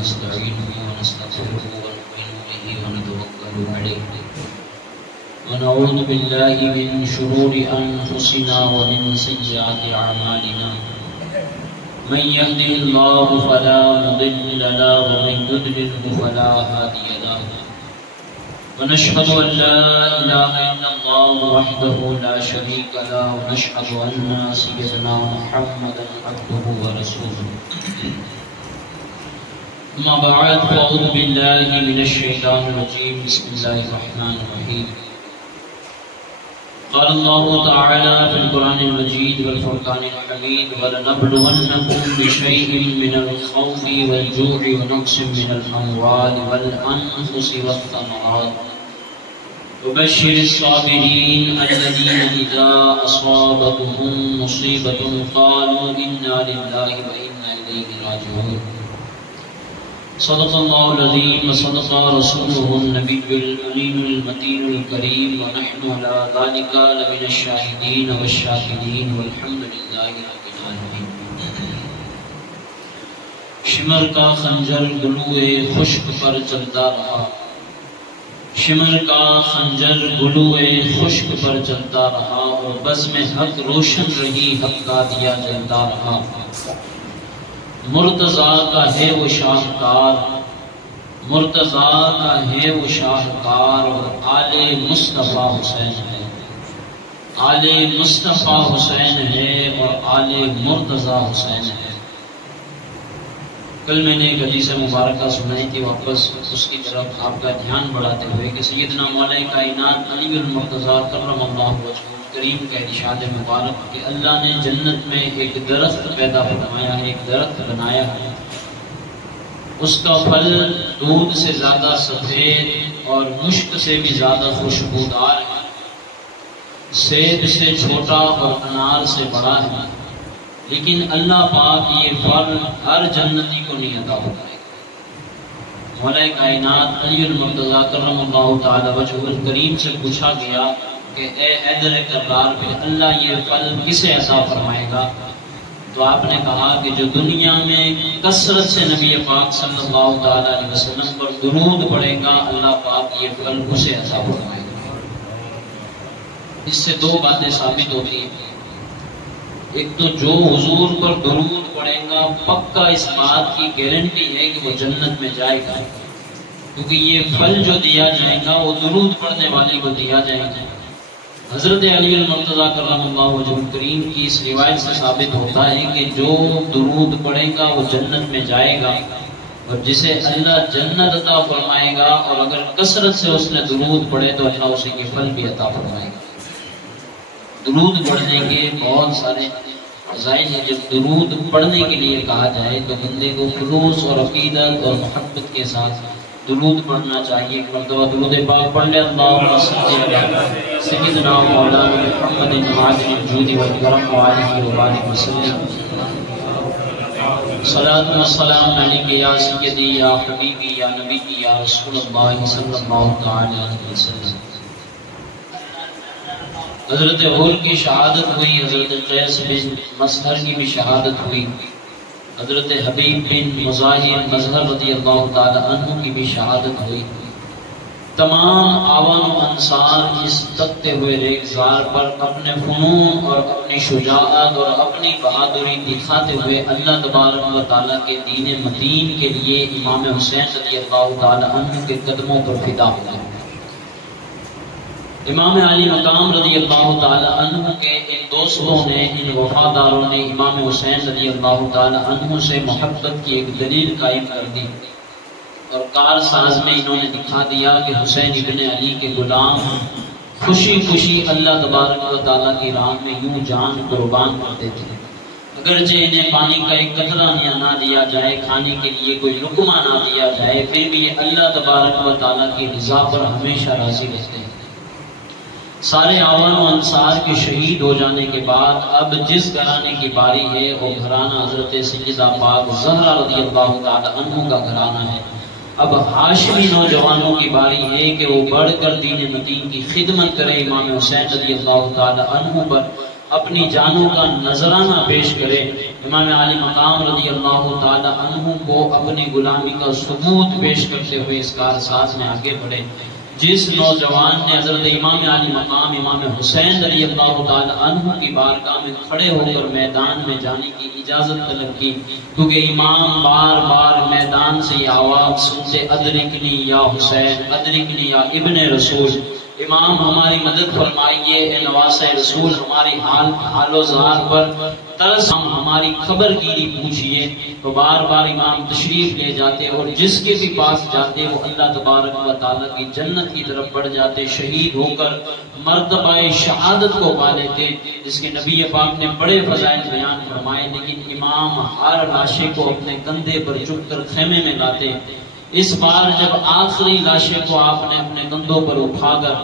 ونستعينه ونستغفره ونؤمن به ونتوكل عليه ونعوذ بالله من شرور أنفسنا ومن سيئات أعمالنا من يهده الله فلا مضل له ومن يضلل فلا هادي له ونشهد أن لا إله إلا الله وحده لا شريك له ونشهد أن سيدنا محمدا عبده ورسوله أما بعد فأعوذ بالله من الشيطان الرجيم بسم الله الرحمن الرحيم قال الله تعالى في القرآن المجيد والفرقان الحميد ولنبلونكم بشيء من الخوف والجوع ونقص من الأموال والأنفس والثمرات وبشر الصابرين الذين إذا أصابتهم مصيبة قالوا إنا لله وإنا إليه راجعون صدق الله العظيم وصدق رسوله النبي الأمين المتين الكريم ونحن على ذلك لمن الشاهدين والشاكرين والحمد لله رب العالمين. شمر کا خنجر گلوئے خشک پر چلتا رہا، شمر کا خنجر گلوئے خشک پر چلتا رہا اور بزم حق روشن رہی، حق کا دیا جلتا رہا. مرتضیٰ کا ہے وہ شاہکار، مرتضیٰ کا ہے وہ شاہکار اور آل مصطفیٰ حسین ہے، آل مصطفیٰ حسین ہے اور آل مرتضیٰ حسین ہے. کل میں نے ایک حدیث مبارکہ سنائی تھی، واپس اس کی طرف آپ کا دھیان بڑھاتے ہوئے کہ سیدنا مولا کائنات علی المرتضیٰ کرم اللہ وجہہ کریم کا ارشاد مبارک کہ اللہ نے جنت میں ایک درخت پیدا فرمایا ہے، ایک درخت بنایا ہے، اس کا پھل دودھ سے زیادہ سفید اور مشک سے بھی زیادہ خوشبودار ہے، سیب سے چھوٹا اور انار سے بڑا ہے، لیکن اللہ پاک یہ پھل ہر جنتی کو نہیں عطا فرمائے گا. مولا کائنات علی المرتضیٰ کرم اللہ تعالی وجہہ الکریم سے پوچھا گیا کہ اے حیدر کرار پہ اللہ یہ پھل کسے عطا فرمائے گا؟ تو آپ نے کہا کہ جو دنیا میں کثرت سے نبی پاک صلی اللہ تعالی علیہ وسلم پر درود پڑھے گا، اللہ پاک یہ پھل اسے عطا فرمائے گا. اس سے دو باتیں ثابت ہوتی ہیں. ایک تو جو حضور پر درود پڑھے گا پکا اس بات کی گارنٹی ہے کہ وہ جنت میں جائے گا، کیونکہ یہ پھل جو دیا جائے گا وہ درود پڑھنے والے کو دیا جائے گا. حضرت علی المرتضیٰ کرم اللہ وجہ کریم کی اس روایت سے ثابت ہوتا ہے کہ جو درود پڑھے گا وہ جنت میں جائے گا، اور جسے اللہ جنت عطا فرمائے گا اور اگر کثرت سے اس نے درود پڑھے تو اللہ اسے یہ پھل بھی عطا فرمائے گا. درود پڑھنے کے بہت سارے فضائل ہیں. جب درود پڑھنے کے لیے کہا جائے تو بندے کو خلوص اور عقیدت اور محبت کے ساتھ درود پڑھنا چاہیے. ایک مرتبہ درود پاک پڑھ لے. اللہم صلی علی سیدنا مولانا محمد معدن الجود والکرم وآلہ وبارک وسلم. صلاۃ و سلام علیک یا سیدی یا حبیبی یا نبی یا رسول اللہ صلی اللہ تعالی علیہ وسلم. حضرت غول کی شہادت ہوئی، حضرت قیس بن مسہر کی بھی شہادت ہوئی، حضرت حبیب بن مظاہر مظہر رضی اللہ تعالی عنہ کی بھی شہادت ہوئی. تمام آوان و انصار اس تکتے ہوئے ریگزار پر اپنے فنون اور اپنی شجاعت اور اپنی بہادری دکھاتے ہوئے اللہ تبارک و تعالیٰ کے دین متین کے لیے امام حسین رضی اللہ تعالی عنہ کے قدموں پر فدا ہوئے. امام علی مقام رضی اللہ تعالی عنہ کے ان دوستوں نے، ان وفاداروں نے امام حسین رضی اللہ تعالی عنہ سے محبت کی ایک دلیل قائم کر دی اور کار ساز میں انہوں نے دکھا دیا کہ حسین ابن علی کے غلام خوشی خوشی اللہ تبارک و تعالیٰ کی راہ میں یوں جان قربان کرتے تھے. اگرچہ انہیں پانی کا ایک قطرہ نہ دیا جائے، کھانے کے لیے کوئی لقمہ نہ دیا جائے، پھر بھی یہ اللہ تبارک و تعالیٰ کی رضا پر ہمیشہ راضی رہتے ہیں. سارے آوان و انصار کے شہید ہو جانے کے بعد اب جس گھرانے کی باری ہے وہ گھرانہ حضرت سیدہ پاک زہرا رضی اللہ تعالی عنہ کا گھرانہ ہے. اب ہاشمی نوجوانوں کی باری ہے کہ وہ بڑھ کر دین متین کی خدمت کرے، امام حسین رضی اللہ تعالی عنہ پر اپنی جانوں کا نذرانہ پیش کرے۔ امام علی مقام رضی اللہ تعالی عنہ کو اپنی غلامی کا ثبوت پیش کرتے ہوئے اس کارساز میں آگے بڑھے۔ جس نوجوان نے حضرت امام علی مقام امام حسین رضی اللہ تعالی عنہ کی بارگاہ میں کھڑے ہو کر میدان میں جانے کی اجازت طلب کی، کیونکہ امام بار بار میدان سے یہ آواز سنتے، ادرکنی یا حسین، ادرکنی یا ابن رسول، امام ہماری مدد فرمائیے، اے نواسہ رسول ہماری حال و زار پر ترس، ہماری خبر گیری پوچھئے۔ تو بار بار امام تشریف لے جاتے اور جس کے بھی پاس جاتے وہ اللہ تبارک و تعالیٰ کی جنت کی طرف بڑھ جاتے، شہید ہو کر مرتبہ شہادت کو پا لیتے، جس کے نبی پاک نے بڑے فضائل بیان فرمائے۔ لیکن امام ہر لاشے کو اپنے کندھے پر چک کر خیمے میں لاتے۔ اس بار جب آخری لاشے کو آپ نے اپنے کندھوں پر اٹھا کر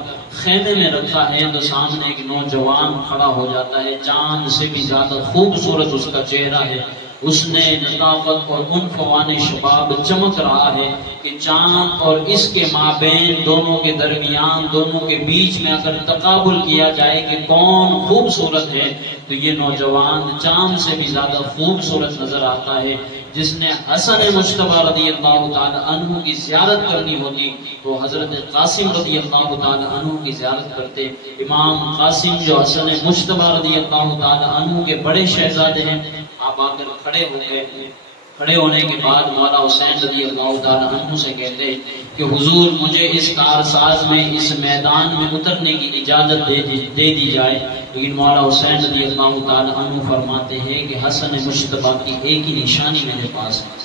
خیمے میں رکھا ہے تو سامنے ایک نوجوان کھڑا ہو جاتا ہے، چاند سے بھی زیادہ خوبصورت اس کا چہرہ ہے، اس نے لطافت اور عنفوان شباب چمک رہا ہے کہ چاند اور اس کے مابین، دونوں کے درمیان، دونوں کے بیچ میں اگر تقابل کیا جائے کہ کون خوبصورت ہے تو یہ نوجوان چاند سے بھی زیادہ خوبصورت نظر آتا ہے۔ جس نے حسن مجتبی رضی اللہ تعالی عنہ کی زیارت کرنی ہوتی وہ حضرت قاسم رضی اللہ تعالی عنہ کی زیارت کرتے۔ امام قاسم جو حسن مجتبی رضی اللہ تعالی عنہ کے بڑے شہزادے ہیں، آپ آ کر کھڑے ہو گئے۔ کھڑے ہونے کے بعد مولا حسین رضی اللہ تعالی عنہ سے کہتے کہ حضور مجھے اس کارساز میں، اس میدان میں اترنے کی اجازت دے دی جائے۔ لیکن مولا حسین رضی اللہ تعالی عنہ فرماتے ہیں کہ حسن مجتبی کی ایک ہی نشانی میرے پاس ہے،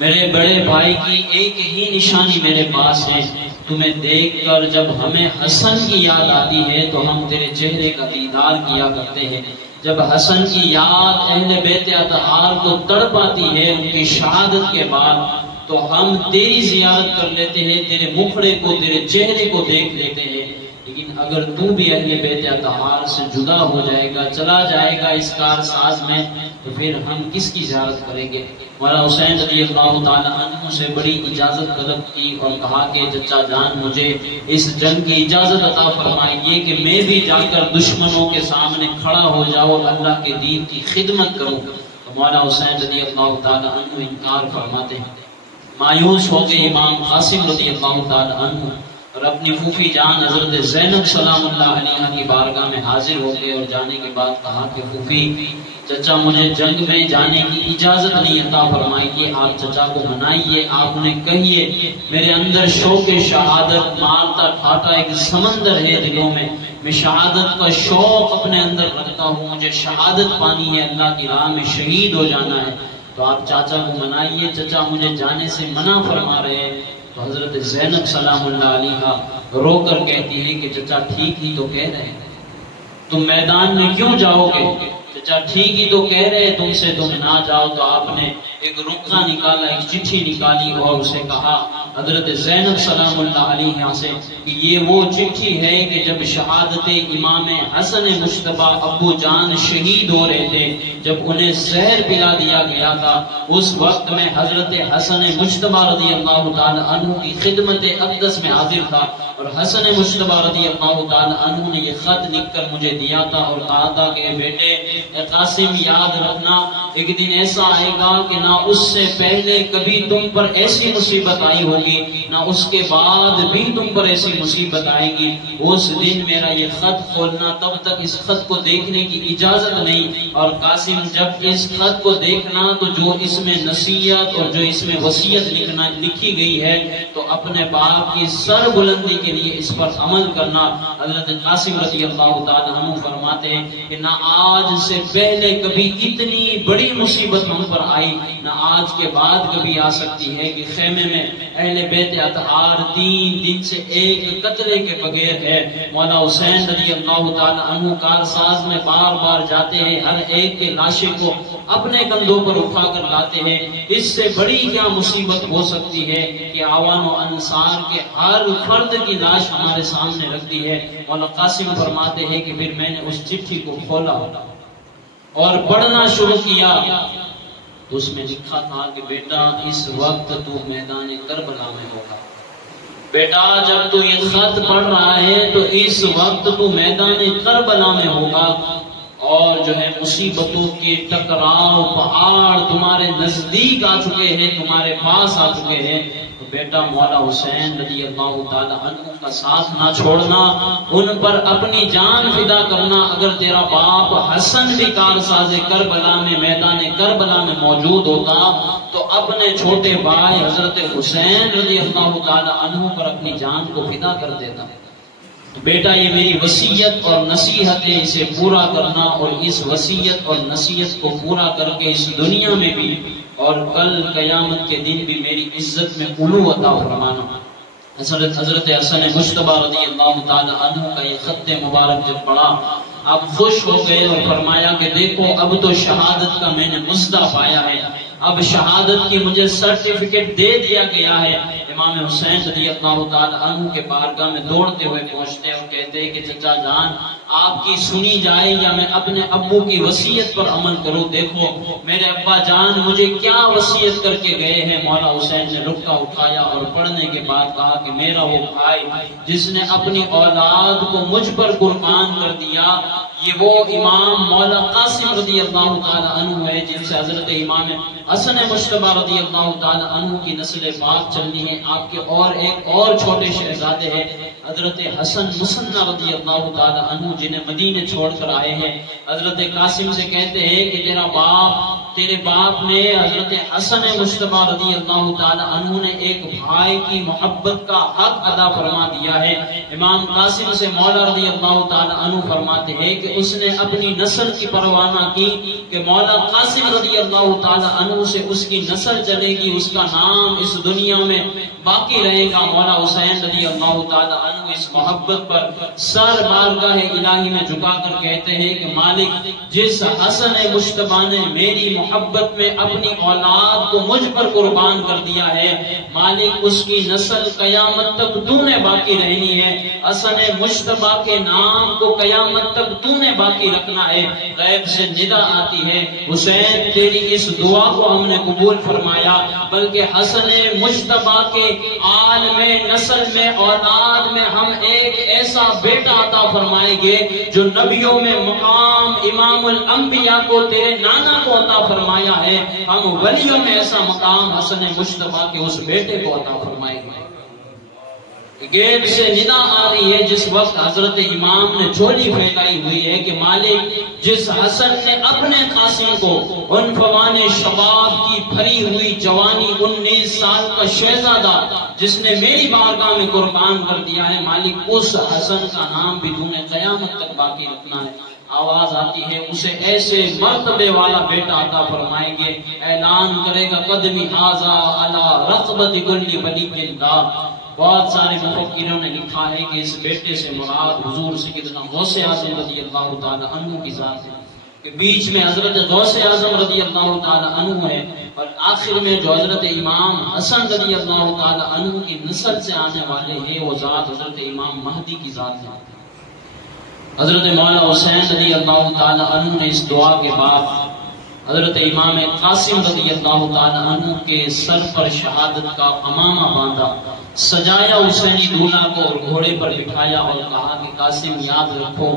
میرے بڑے بھائی کی ایک ہی نشانی میرے پاس ہے، تمہیں دیکھ کر جب ہمیں حسن کی یاد آتی ہے تو ہم تیرے چہرے کا دیدار کیا کرتے ہیں۔ جب حسن کی یاد اہل بیت اطہار کو تڑپاتی ہے ان کی شہادت کے بعد تو ہم تیری زیارت کر لیتے ہیں، تیرے مکھڑے کو، تیرے چہرے کو دیکھ لیتے ہیں۔ لیکن اگر تو بھی اہل بیت اطہار سے جدا ہو جائے گا، چلا جائے گا اس کارساز میں، تو پھر ہم کس کی زیارت کریں گے؟ مولا حسین رضی اللہ تعالی عنہ سے بڑی اجازت طلب کی اور کہا کہ چچا جان مجھے اس جنگ کی اجازت عطا فرمائیے کہ میں بھی جا کر دشمنوں کے سامنے کھڑا ہو جاؤں، اللہ کے دین کی خدمت کروں۔ تو مولا حسین رضی اللہ تعالی عنہ انکار فرماتے ہیں۔ مایوس ہو کے امام قاسم رضی اللہ تعالی عنہ اور اپنی پھوپھی جان حضرت زینب سلام اللہ علیہا کی بارگاہ میں حاضر ہو گئے اور جانے کے بعد کہا کہ پھوپھی چچا مجھے جنگ میں جانے کی اجازت نہیں عطا فرمائیے، آپ چچا کو منائیے، آپ نے کہیے میرے اندر شوق شہادت مارتا ٹھاٹا ایک سمندر ہے دلوں میں شہادت کا شوق اپنے اندر رکھتا ہوں، مجھے شہادت پانی ہے، اللہ کی راہ میں شہید ہو جانا ہے، تو آپ چاچا کو منائیے، چچا مجھے جانے سے منع فرما رہے ہیں۔ تو حضرت زینب سلام اللہ علیہا رو کر کہتی ہے کہ چچا ٹھیک ہی تو کہہ رہے ہیں، تم میدان میں کیوں جاؤ گے؟ چچا ٹھیک ہی تو کہہ رہے تم سے تم نہ جاؤ۔ تو آپ نے ایک رقعہ نکالا، ایک چٹھی نکالی اور اسے کہا حضرت زینب سلام اللہ علیہ سے کہ یہ وہ چٹھی ہے کہ جب شہادت امام حسن مجتبی ابو جان شہید ہو رہے تھے، جب انہیں زہر پلا دیا گیا تھا، اس وقت میں حضرت حسن مجتبی رضی اللہ تعالی عنہ کی خدمت اقدس میں حاضر تھا، اور حسن مجتبی رضی اللہ تعالی عنہ نے یہ خط لکھ کر مجھے دیا تھا اور کہا تھا کہ بیٹے قاسم یاد رکھنا ایک دن ایسا آئے گا کہ نہ اس سے پہلے کبھی تم پر ایسی مصیبت آئی ہوگی، نہ اس کے بعد بھی تم پر ایسی مصیبت آئے گی۔ اس دن میرا یہ خط کھولنا، تب تک اس خط کو دیکھنے کی اجازت نہیں، اور قاسم جب اس خط کو دیکھنا تو جو اس میں نصیحت اور جو اس میں وصیت لکھی گئی ہے تو اپنے باپ کی سر بلندی کے لیے اس پر عمل کرنا۔ حضرت قاسم رضی اللہ تعالیٰ عنہ فرماتے ہیں کہ نہ آج سے پہلے کبھی اتنی بڑی مصیبت ہم پر آئی، نہ آج کے بعد کبھی آ سکتی ہے کہ خیمے میں اہل بیت اطہار 3 دن سے ایک قطرے کے بغیر ہے۔ مولا حسین رضی اللہ تعالی عنہ کارساز میں بار بار جاتے ہیں، ہر ایک کے لاشے کو اپنے کندھوں پر اٹھا کر لاتے ہیں۔ اس سے بڑی کیا مصیبت ہو سکتی ہے کہ عوام و انصار کے ہر فرد کی لاش ہمارے سامنے رکھ دی ہے۔ مولا قاسم فرماتے ہیں کہ پھر میں نے اس چٹھی کو کھولا اور پڑھنا شروع کیا تو اس میں لکھا تھا کہ بیٹا اس وقت تو میدان کربلا میں ہوگا، بیٹا جب تو یہ خط پڑھ رہا ہے تو اس وقت تو میدان کربلا میں ہوگا، اور جو ہے مصیبتوں کے ٹکراؤ پہاڑ تمہارے نزدیک آ چکے ہیں، تمہارے پاس آ چکے ہیں، تو بیٹا مولا حسین رضی اللہ تعالی عنہ کا ساتھ نہ چھوڑنا، ان پر اپنی جان فدا کرنا۔ اگر تیرا باپ حسن بھی کارساز کربلا میں، میدان کربلا میں موجود ہوتا تو اپنے چھوٹے بھائی حضرت حسین رضی اللہ تعالی عنہ پر اپنی جان کو فدا کر دیتا۔ بیٹا یہ میری وصیت اور نصیحت ہے، اسے پورا کرنا، اور اس وصیت اور نصیحت کو پورا کر کے اس دنیا میں بھی اور کل قیامت کے دن بھی میری عزت میں علو عطا فرمانا۔ حضرت حسن مجتبی رضی اللہ تعالی عنہ کا یہ خط مبارک جب پڑھا، آپ خوش ہو گئے اور فرمایا کہ دیکھو اب تو شہادت کا میں نے مزدہ پایا ہے، اب شہادت کی مجھے سرٹیفکیٹ دے دیا گیا ہے۔ امام حسین رضی اللہ تعالی عنہ کے بارگاہ میں دوڑتے ہوئے پہنچتے اور کہتے ہیں کہ چچا جان آپ کی سنی جائے یا میں اپنے ابو کی وصیت پر عمل کروں؟ دیکھو میرے ابا جان مجھے کیا وصیت کر کے گئے ہیں۔ مولا حسین نے رکا اٹھایا اور پڑھنے کے بعد کہا کہ میرا وہ بھائی جس نے اپنی اولاد کو مجھ پر قربان کر دیا، یہ وہ امام مولا قاسم رضی اللہ تعالی عنہ ہے جن سے حضرت امام حسن مجتبی رضی اللہ تعالی عنہ کی نسل پاک چلنی ہے۔ آپ کے اور ایک اور چھوٹے شہزادے ہیں حضرت حسن مصنع رضی اللہ تعالی عنہ جنہیں مدینے چھوڑ کر آئے ہیں۔ حضرت قاسم سے کہتے ہیں کہ تیرے باپ نے حضرت حسن مجتبی رضی اللہ تعالی عنہ نے ایک بھائی کی محبت کا حق ادا فرما دیا ہے۔ امام قاسم سے مولا رضی اللہ تعالی عنہ فرماتے ہیں کہ اس نے اپنی نسل کی پرواہ نہ کی کہ مولا قاسم رضی اللہ تعالی عنہ سے اس کی نسل چلے گی، اس کا نام اس دنیا میں باقی رہے گا۔ مولا حسین رضی اللہ تعالی عنہ اس محبت پر سر بارگاہ الہی میں جھکا کر کہتے ہیں کہ مالک جس حسن مجتبی نے میری محبت میں اپنی اولاد کو مجھ پر قربان کر دیا ہے، مالک اس کی نسل قیامت تک تو نے باقی رہنی ہے، حسن مجتبی کے نام کو قیامت تک تو نے باقی رکھنا ہے۔ غیب سے ندا آتی ہے حسین تیری اس دعا کو ہم نے قبول فرمایا، بلکہ حسن مجتبی کے آل میں نسل میں اولاد میں ہم ایک ایسا بیٹا عطا فرمائیں گے جو نبیوں میں مقام امام الانبیاء کو تیرے نانا کو عطا فرمایا ہے، ہم ولیوں میں ایسا مقام حسن مجتبی کے اس بیٹے کو عطا فرمائیں گے۔ غیب سے ندا آ رہی ہے جس وقت حضرت امام نے جھولی پھیلائی ہوئی ہے کہ مالک جس حسن نے اپنے قاسم کو عنفوان شباب کی بھری ہوئی جوانی 19 سال کا شہزادہ جس نے میری بارگاہ میں قربان کر دیا ہے، مالک اس حسن کا نام بھی تو نے قیامت تک باقی رکھنا ہے۔ آواز آتی ہے اسے ایسے مرتبے والا بیٹا عطا فرمائیں گے، اعلان کرے گا قدمی ھذا علی رقبۃ کل ولی اللہ۔ بہت سارے مفکروں نے لکھا ہے کہ اس بیٹے سے مراد حضور سیدنا غوث اعظم رضی اللہ تعالی عنہ کی ذات ہے، کہ بیچ میں حضرت غوث اعظم رضی اللہ تعالی عنہ ہے، اور آخر میں جو حضرت امام حسن رضی اللہ تعالی عنہ کی نسل سے آنے والے ہیں وہ ذات حضرت امام مہدی کی ذات ہے۔ حضرت مولا حسین رضی اللہ تعالی عنہ نے اس دعا کے بعد حضرت امام قاسم رضی اللہ تعالی عنہ کے سر پر شہادت کا امامہ باندھا، سجایا حسینی دولہا کو اور گھوڑے پر بٹھایا اور کہا کہ قاسم یاد رکھو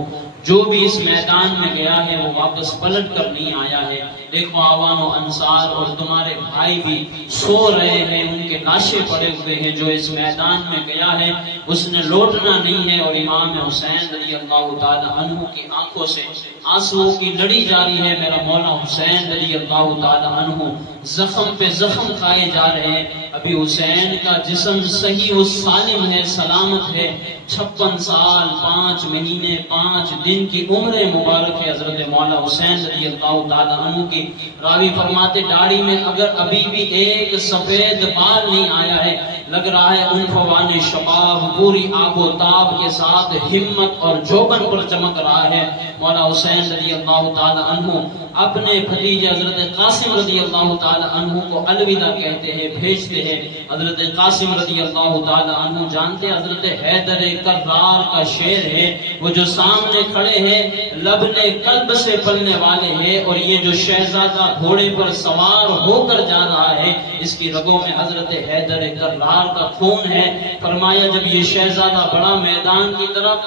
جو بھی اس میدان میں گیا ہے وہ واپس پلٹ کر نہیں آیا ہے۔ دیکھو عوام و انصار اور تمہارے بھائی بھی سو رہے ہیں، ان کے لاشیں پڑے ہوئے ہیں، جو اس میدان میں گیا ہے اس نے لوٹنا نہیں ہے۔ اور امام حسین رضی اللہ تعالی عنہ کی آنکھوں سے آنسو کی لڑی جاری ہے۔ میرا مولا حسین رضی اللہ تعالی عنہ زخم پہ زخم کھائے جا رہے ہیں۔ ابھی حسین کا جسم صحیح و سالم ہے، سلامت ہے، 56 سال 5 مہینے 5 دن کی عمر مبارک ہے حضرت مولا حسین رضی اللہ تعالی عنہ کی۔ راوی فرماتے داڑھی میں اگر ابھی بھی ایک سفید بال نہیں آیا ہے، لگ رہا ہے عنفوان شباب پوری آب و تاب کے ساتھ ہمت اور جوبن پر چمک رہا ہے۔ مولا حسین رضی اللہ تعالی عنہ اپنے بھتیجے حضرت قاسم رضی اللہ تعالی عنہ کو الوداع کہتے ہیں، بھیجتے ہیں۔ حضرت قاسم رضی اللہ تعالی عنہ جانتے ہیں حضرت حیدر کرار کا شعر ہے، وہ جو سامنے کھڑے ہیں لبن قلب سے پلنے والے ہیں، اور یہ جو شہزادہ گھوڑے پر سوار ہو کر جا رہا ہے اس کی رگوں میں حضرت حیدر کرار کا خون ہے۔ فرمایا جب یہ شہزادہ بڑا میدان کی طرف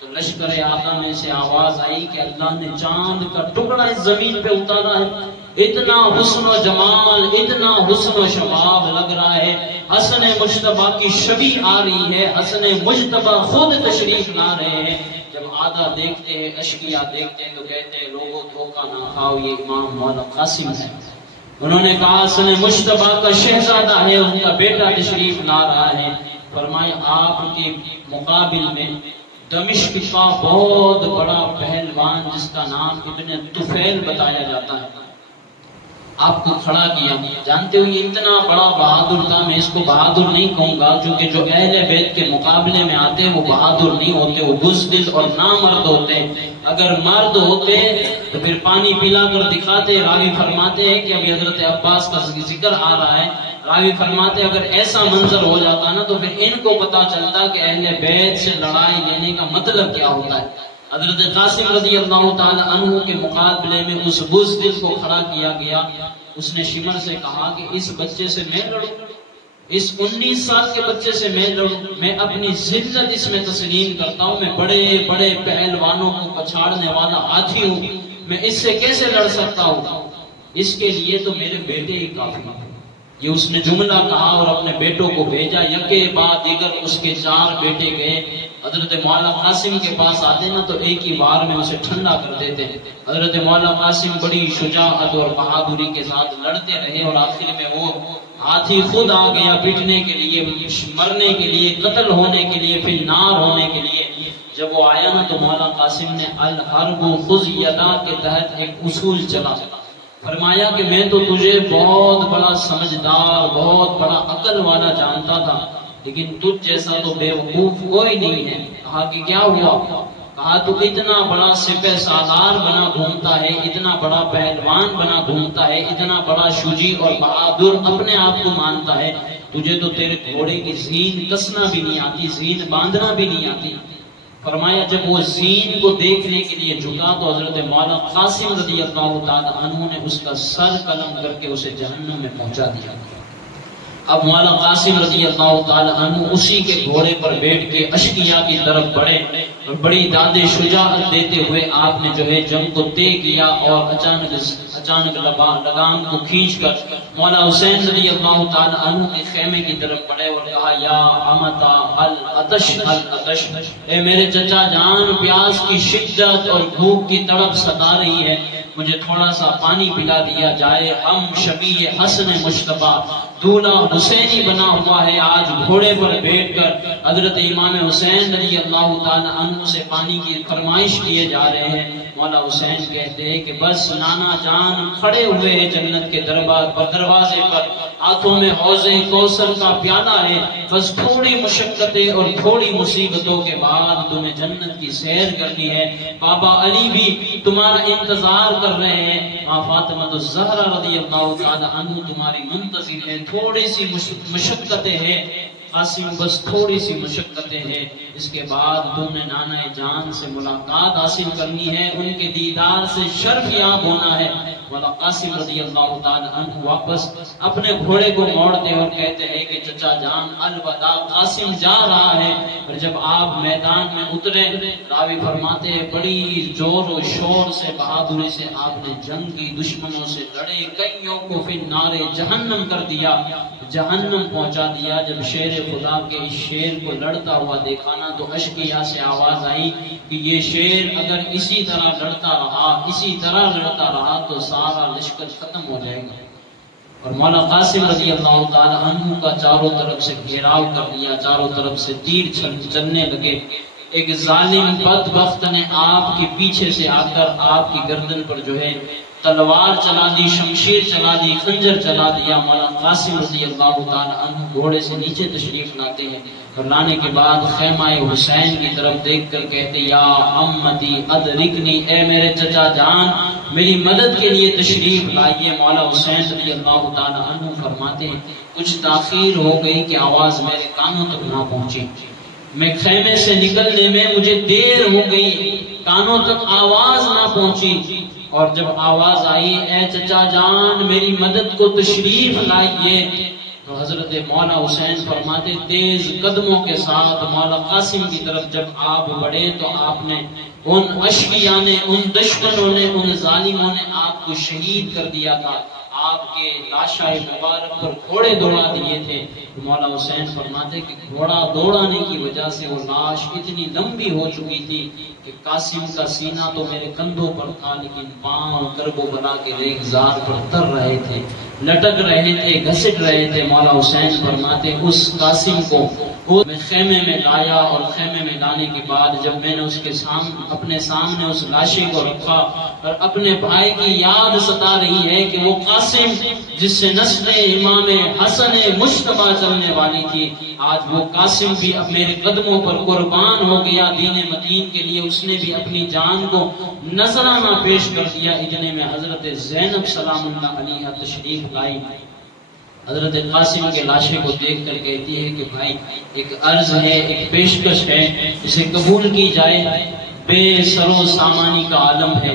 تو لشکر آدم میں سے آواز آئی کہ اللہ نے چاند کا ٹکڑا اس زمین پہ اتارا ہے، اتنا حسن و جمال، اتنا حسن و شباب لگ رہا ہے، حسن مجتبیٰ کی شبیہ آ رہی ہے، حسن مجتبیٰ خود تشریف لا رہے ہیں۔ جب آدھا دیکھتے ہیں، اشقیاء دیکھتے ہیں تو کہتے ہیں لوگوں دھوکہ نہ کھاؤ، یہ امام مولا قاسم ہے۔ انہوں نے کہا حسن مجتبیٰ کا شہزادہ ہے، ان کا بیٹا تشریف لا رہا ہے۔ فرمایا آپ کے مقابل میں دمشق کا بہت بڑا پہلوان جس کا نام ابن طفیل بتایا جاتا ہے، آپ کو کھڑا کیا۔ جانتے ہو یہ اتنا بڑا بہادر تھا، میں اس کو بہادر نہیں کہوں گا کیونکہ جو اہل بیت کے مقابلے میں آتے ہیں وہ بہادر نہیں ہوتے، وہ بزدل اور نامرد ہوتے ہیں۔ اگر مرد ہوتے تو پھر پانی پلا کر دکھاتے۔ راوی فرماتے ہیں کہ ابھی حضرت عباس کا ذکر آ رہا ہے، راوی فرماتے اگر ایسا منظر ہو جاتا نا تو پھر ان کو پتا چلتا کہ اہل بیت سے لڑائی لینے کا مطلب کیا ہوتا ہے۔ حضرت قاسم رضی اللہ تعالی عنہ کے مقابلے میں اس بزدل کو کھڑا کیا گیا۔ اس نے شمر سے کہا کہ اس بچے سے میں لڑوں، اس 19 سال کے بچے سے میں لڑوں، میں اپنی ذلت اس میں تسلیم کرتا ہوں، میں بڑے بڑے پہلوانوں کو پچھاڑنے والا ہاتھی ہوں، میں اس سے کیسے لڑ سکتا ہوں؟ اس کے لیے تو میرے بیٹے ہی کافی ہیں۔ یہ اس نے جملہ کہا اور اپنے بیٹوں کو بھیجا، یکے بعد دیگر اس کے 4 بیٹے گئے۔ حضرت مولا قاسم کے پاس آتے نا تو ایک ہی بار میں اسے ٹھنڈا کر دیتے۔ حضرت مولا قاسم بڑی شجاعت اور بہادری کے ساتھ لڑتے رہے اور آخر میں وہ ہاتھی خود آ گیا پٹنے کے لیے، مرنے کے لیے، قتل ہونے کے لیے، فی النار ہونے کے لیے۔ جب وہ آیا نا تو مولا قاسم نے الحرب خذ یدا کے تحت ایک اصول چلا، فرمایا کہ میں تو تجھے بہت بڑا سمجھدار، بہت بڑا عقل والا جانتا تھا، لیکن تجھ جیسا تو بے وقوف کوئی نہیں ہے۔ کہا کہ کیا ہوا؟ کہا تو اتنا بڑا سپہ سالار بنا گھومتا ہے، اتنا بڑا پہلوان بنا گھومتا ہے، اتنا بڑا شجاع اور بہادر اپنے آپ کو مانتا ہے، تجھے تو تیرے گھوڑے کی زین کسنا بھی نہیں آتی، زین باندھنا بھی نہیں آتی۔ فرمایا جب وہ زین کو دیکھنے کے لیے جھکا تو حضرت مولا قاسم رضی اللہ تعالی عنہ نے اس کا سر قلم کر کے اسے جہنم میں پہنچا دیا۔ اب مولا قاسم رضی اللہ تعالی عنہ اسی کے گھوڑے پر بیٹھ کے اشقیاء کی طرف بڑھے اور بڑی داد شجاعت دیتے ہوئے آپ نے جو ہے جنگ کو طے کیا اور اچانک لگام کو کھینچ کر مولا حسین رضی اللہ تعالی عنہ کے خیمے کی طرف بڑھے اور کہا یا امتا العطش العطش، اے میرے چچا جان، پیاس کی شدت اور بھوک کی تڑپ ستا رہی ہے، مجھے تھوڑا سا پانی پلا دیا جائے۔ ہم شبیہ حسن مجتبیٰ دولہا حسینی بنا ہوا ہے، آج گھوڑے پر بیٹھ کر حضرت امام حسین رضی اللہ تعالی عنہ سے پانی کی فرمائش کیے جا رہے ہیں۔ مولا حسین کہتے ہیں کہ بس نانا جان کھڑے ہوئے ہیں جنت کے دروازے پر، ہاتھوں میں حوض کوثر کا پیالہ ہے، بس تھوڑی مشقتیں اور تھوڑی مصیبتوں کے بعد تمہیں جنت کی سیر کرنی ہے۔ بابا علی بھی تمہارا انتظار کر رہے ہیں، ماں فاطمہ الزہرا رضی اللہ تعالی عنہ تمہاری منتظر ہے، تھوڑی سی مشقتیں ہیں قاسم، بس تھوڑی سی مشقتیں ہیں، اس کے بعد تم نے نانا جان سے ملاقات حاصل کرنی ہے، ان کے دیدار سے شرف یاب ہونا ہے۔ مولا قاسم رضی اللہ تعالی عنہ واپس اپنے گھوڑے کو موڑتے اور کہتے ہیں کہ چچا جان الوداع، قاسم جا رہا ہے۔ اور جب آپ میدان میں اترے، راوی فرماتے ہیں بڑی زور و شور سے، بہادری سے آپ نے جنگ کی، دشمنوں سے لڑے، کئیوں کو فی النار جہنم کر دیا، جہنم پہنچا دیا۔ جب شیر خدا کے اس شیر کو لڑتا ہوا دیکھا نا تو اشقیاء سے آواز آئی کہ یہ شیر اگر اسی طرح لڑتا رہا، اسی طرح لڑتا رہا تو سارا لشکر ختم ہو جائے گا۔ اور مولا قاسم رضی اللہ تعالی عنہ کا چاروں طرف سے گھیراؤ کر لیا، چاروں طرف سے تیر چلنے لگے۔ ایک ظالم بدبخت نے آپ کے پیچھے سے آ کر آپ کی گردن پر جو ہے تلوار چلا دی، شمشیر چلا دی، خنجر چلا دیا۔ مولا قاسم رضی اللہ تعالی عنہ گھوڑے سے نیچے تشریف لاتے ہیں اور لانے کے بعد خیمہ حسین کی طرف دیکھ کر کہتے یا امتی ادرکنی، اے میرے چچا جان میری مدد کے لیے تشریف لائیے۔ مولا حسین رضی اللہ تعالی عنہ فرماتے ہیں کچھ تاخیر ہو گئی کہ آواز میرے کانوں تک نہ پہنچی، میں خیمے سے نکلنے میں مجھے دیر ہو گئی، کانوں تک آواز نہ پہنچی۔ اور جب آواز آئی اے چچا جان میری مدد کو تشریف لائیے، تو حضرت مولا حسین فرماتے تیز قدموں کے ساتھ مولا قاسم کی طرف جب آپ بڑھے تو آپ نے ان اشقیاء نے، ان دشمنوں نے، ان ظالموں نے آپ کو شہید کر دیا تھا، آپ کے لاشہ مبارک پر گھوڑے دوڑا دیے تھے۔ مولا حسین فرماتے کہ گھوڑا دوڑانے کی وجہ سے وہ لاش اتنی لمبی ہو چکی تھی کہ قاسم کا سینہ تو میرے کندھوں پر تھا، لیکن پاؤں کربلا کے ریگزار پر تر رہے تھے، لٹک رہے تھے، گھسٹ رہے تھے۔ مولا حسین فرماتے اس قاسم کو میں خیمے میں لایا، اور خیمے میں لانے کے بعد جب میں نے اس کے اپنے سامنے اس لاشے کو رکھا اور اپنے بھائی کی یاد ستا رہی ہے کہ وہ قاسم جس سے نسل امام حسن مجتبی چلنے والی تھی، آج وہ قاسم بھی اب میرے قدموں پر قربان ہو گیا دین متین کے لیے، اس نے بھی اپنی جان کو نذرانہ پیش کر دیا۔ اتنے میں حضرت زینب سلام اللہ علیہا تشریف لائی، حضرت قاسم کے لاشے کو دیکھ کر کہتی ہے کہ بھائی ایک عرض ہے، ایک پیشکش ہے، اسے قبول کی جائے، بے سر و سامانی کا عالم ہے،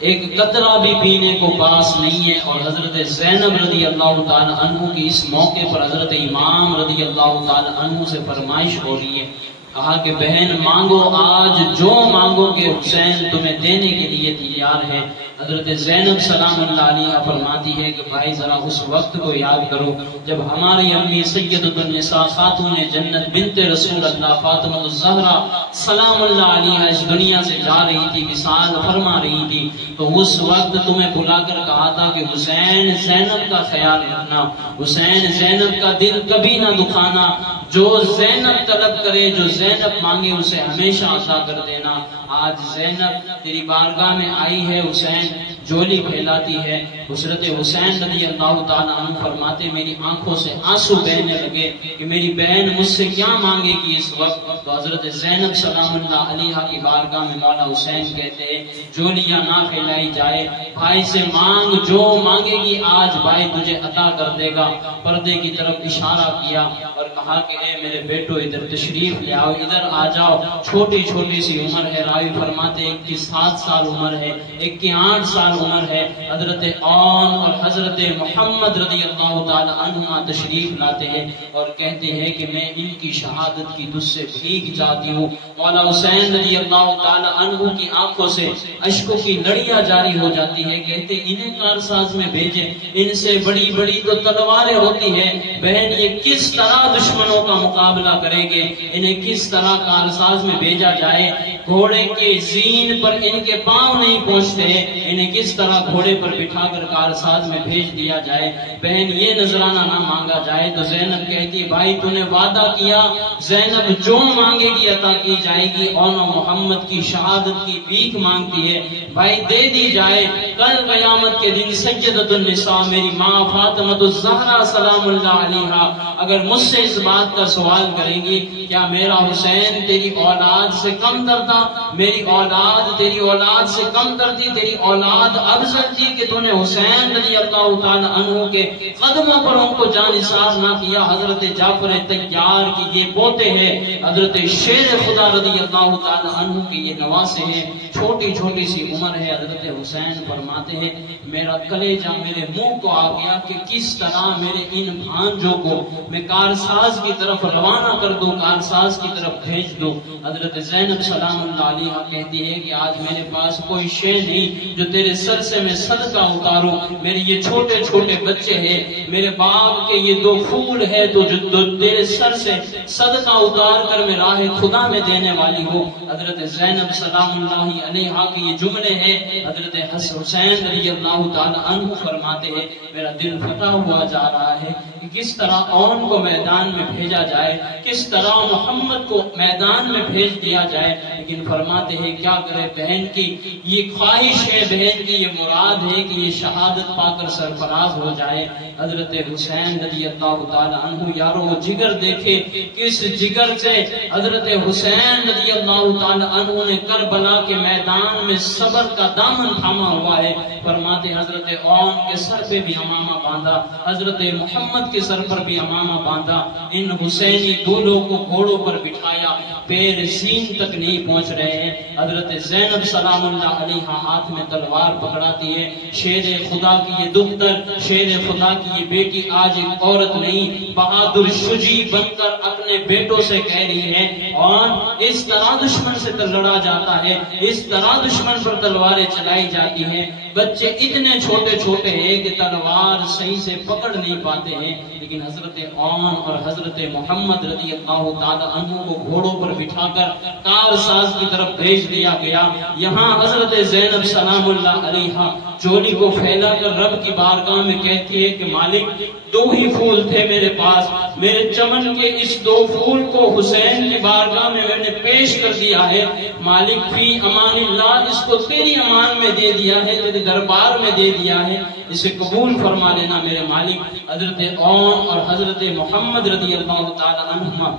ایک قطرہ بھی پینے کو پاس نہیں ہے۔ اور حضرت زینب رضی اللہ تعالی عنہ کی اس موقع پر حضرت امام رضی اللہ تعالی عنہ سے فرمائش ہو رہی ہے، کہا کہ بہن مانگو، آج جو مانگو کہ حسین تمہیں دینے کے لیے تیار ہے۔ حضرت زینب سلام اللہ علیہ فرماتی ہے کہ بھائی ذرا اس وقت کو یاد کرو جب ہماری امی سیدۃ النساء خاتون جنت بنت رسول اللہ فاطمہ الزہرا سلام اللہ علیہ اس دنیا سے جا رہی تھی، وصال فرما رہی تھی، تو اس وقت تمہیں بلا کر کہا تھا کہ حسین زینب کا خیال رکھنا، حسین زینب کا دل کبھی نہ دکھانا، جو زینب طلب کرے، جو زینب مانگے اسے ہمیشہ عطا کر دینا۔ آج زینب تیری بارگاہ میں آئی ہے، حسین جولی پھیلاتی ہے۔ حضرت حسین رضی اللہ تعالیٰ عنہ فرماتے میری آنکھوں سے آنسو بہنے لگے کہ میری بہن مجھ سے کیا مانگے گی اس وقت۔ تو حضرت زینب سلام اللہ علیہا کی بارگاہ میں مولا حسین کہتے ہیں جولیاں نہ پھیلائی جائے، بھائی سے مانگ، جو مانگے گی آج بھائی تجھے عطا کر دے گا۔ پردے کی طرف اشارہ کیا اور کہا کہ اے میرے بیٹو ادھر تشریف لے آؤ، ادھر آ جاؤ۔ چھوٹی چھوٹی سی عمر ہے، راوی فرماتے ایک کی 7 سال عمر ہے، ایک کی 8 سال عمر ہے۔ حضرت اون اور حضرت محمد رضی اللہ تعالی عنہ تشریف لاتے ہیں اور کہتے ہیں کہ میں ان کی شہادت کی تجھ سے بھیگ جاتی ہوں۔ مولا حسین رضی اللہ تعالی عنہ کی آنکھوں سے اشکوں کی لڑیاں جاری ہو جاتی ہے، کہتے انہیں کارساز میں بھیجیں، ان سے بڑی بڑی تو تلواریں ہوتی ہیں، بہن یہ کس طرح دشمنوں کا مقابلہ کریں گے، انہیں کس طرح کارساز میں بھیجا جائے، گھوڑے کے زین پر ان کے پاؤں نہیں پہنچتے، انہیں کس طرح گھوڑے پر بٹھا کر کارساز میں بھیج دیا جائے، بہن یہ نذرانہ نہ مانگا جائے۔ تو زینب کہتی بھائی تو نے وعدہ کیا، زینب جو مانگے گی عطا کی جائے گی، اور محمد کی شہادت کی بھیک مانگتی ہے، بھائی دے دی جائے۔ کل قیامت کے دن سیدۃ النساء میری ماں فاطمہ الزہرا سلام اللہ علیہا اگر مجھ سے اس بات کا سوال کریں گی کیا میرا حسین تیری اولاد سے کم تر تھا، میری اولاد تیری اولاد سے کم تر تھی، تیری اولاد افضل تھی کہ تو نے حسین رضی اللہ تعالی عنہ کے قدموں پر ان کو جانثار نہ کیا۔ حضرت جعفر طیار کی یہ پوتے ہیں، حضرت شیر خدا رضی اللہ تعالی عنہ کے یہ نواسے ہیں، چھوٹی چھوٹی سی عمر ہے۔ حضرت حسین فرماتے ہیں میرا کلیجہ میرے منہ کو آ گیا کہ کس طرح میرے ان بھانجوں کو میں کارساز کی طرف روانہ کر دوں، کارساز کی طرف بھیج دوں۔ حضرت زینب سلام اللہ علیہا کہتی ہے کہ آج میرے پاس کوئی شے نہیں جو تیرے سر سے میں صدقہ اتاروں، میرے یہ چھوٹے چھوٹے بچے ہیں، میرے باپ کے یہ 2 پھول ہے تو جو تیرے سر سے صدقہ اتار کر میں راہ خدا میں دینے والی ہوں۔ حضرت زینب سلام اللہ علیہا کے یہ جملے ہیں، حضرت حسین رضی اللہ تعالی عنہ فرماتے ہیں میرا دل فتح ہوا جا رہا ہے کہ کس طرح اون کو میدان میں بھیجا جائے، کس طرح محمد کو میدان میں بھیج دیا جائے، لیکن فرماتے ہیں کیا کرے بہن کی یہ خواہش ہے، بہن کی یہ مراد ہے کہ یہ شہادت پا کر سرفراز ہو جائے۔ حضرت حسین رضی اللہ تعالی عنہ یارو وہ جگر دیکھے، کس جگر سے حضرت حسین رضی اللہ تعالی عنہ نے کربلا کے میدان میں صبر کا دامن تھاما ہوا ہے۔ فرماتے حضرت اون کے سر پہ بھی امامہ باندھا، حضرت محمد محمد کے سر پر بھی امامہ باندھا، ان حسینی دولوں کو گھوڑوں پر بٹھایا، پیر سین تک نہیں پہنچ رہے ہیں۔ حضرت زینب سلام اللہ علیہ ہاتھ میں تلوار پکڑاتی ہے، شیر خدا کی یہ دختر، شیر خدا کی یہ بیٹی آج ایک عورت نہیں، بہادر شجاع بن کر اپنے بیٹوں سے کہہ رہی ہے، اور اس طرح دشمن سے لڑا جاتا ہے، اس طرح دشمن پر تلواریں چلائی جاتی ہیں۔ بچے اتنے چھوٹے چھوٹے ہیں کہ تلوار صحیح سے پکڑ نہیں پاتے ہیں، لیکن حضرت عون اور حضرت محمد رضی اللہ تعالی عنہ کو گھوڑوں پر بٹھا کر کارساز کی طرف بھیج دیا گیا۔ یہاں حضرت زینب سلام اللہ علیہا چولی کو پھیلا کر رب کی بارگاہ میں کہتی ہے کہ مالک، دو ہی پھول تھے میرے پاس، میرے چمن کے اس دو پھول کو حسین کی بارگاہ میں نے پیش کر دیا ہے، مالک فی امان اللہ، اس کو تیری امان میں دے دیا ہے، تیرے دربار میں دے دیا ہے، اسے قبول فرما لینا میرے مالک۔ حضرت عون اور حضرت محمد رضی اللہ تعالی عنہما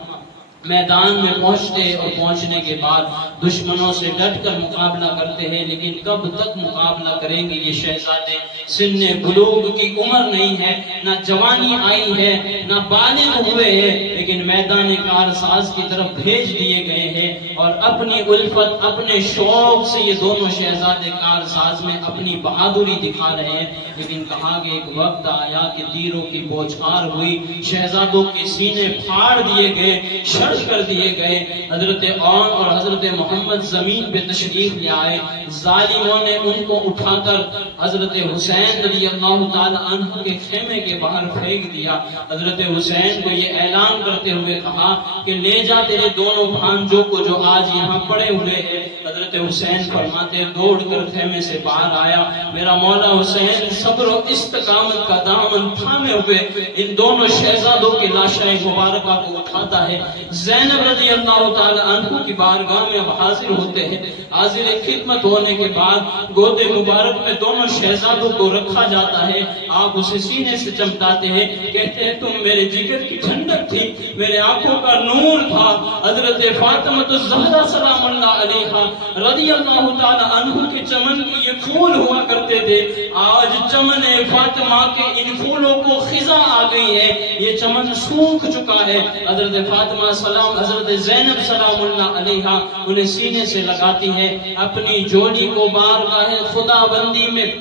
میدان میں پہنچتے اور پہنچنے کے بعد دشمنوں سے ڈٹ کر مقابلہ کرتے ہیں، لیکن کب تک مقابلہ کریں گے یہ شہزادے؟ سن بلوغ کی عمر نہیں ہے، نہ جوانی آئی ہے، نہ بالغ ہوئے ہیں، لیکن میدان کارساز کی طرف بھیج دیے گئے ہیں، اور اپنی الفت، اپنے شوق سے یہ دونوں شہزادے کارساز میں اپنی بہادری دکھا رہے ہیں۔ لیکن کہا کہ ایک وقت آیا کہ تیروں کی بوچھار ہوئی، شہزادوں کے سینے پھاڑ دیے گئے، کر دیے گئے۔ حضرت عون اور حضرت محمد زمین پہ تشریف لے آئے، ظالموں نے ان کو اٹھا کر حضرت حسین رضی اللہ تعالی عنہ کے خیمے کے باہر پھینک دیا۔ حضرت حسین کو یہ اعلان کرتے ہوئے کہا کہ لے جا تیرے دونوں بھانجوں کو جو آج یہاں پڑے ہوئے ہیں۔ حضرت حسین فرماتے دوڑ کر خیمے سے باہر آیا، میرا مولا حسین صبر و استقامت کا دامن تھامے ہوئے ان دونوں شہزادوں کی لاشیں مبارکہ کو اٹھاتا ہے۔ زینب رضی اللہ تعالی عنہ کی بارگاہ میں اب حاضر ہوتے ہیں۔ حاضر خدمت ہونے کے بعد گودے مبارک میں دونوں شہزادوں کو رکھا جاتا ہے، آپ اسے سینے سے چمٹاتے ہیں، کہتے ہیں تم میرے جگر کی ٹھنڈک تھی، میرے آنکھوں کا نور تھا۔ حضرت فاطمہ الزہرا سلام اللہ علیہا رضی اللہ تعالی عنہ کے چمن کے یہ پھول ہوا کرتے تھے، آج چمن فاطمہ کے ان پھولوں کو خزاں آ گئی ہے، یہ چمن سوکھ چکا ہے۔ حضرت فاطمہ سلام، حضرت زینب سلام اللہ علیہا انہیں سینے سے لگاتی ہے، اپنی جوڑی کو بارگاہ خدا بندی میں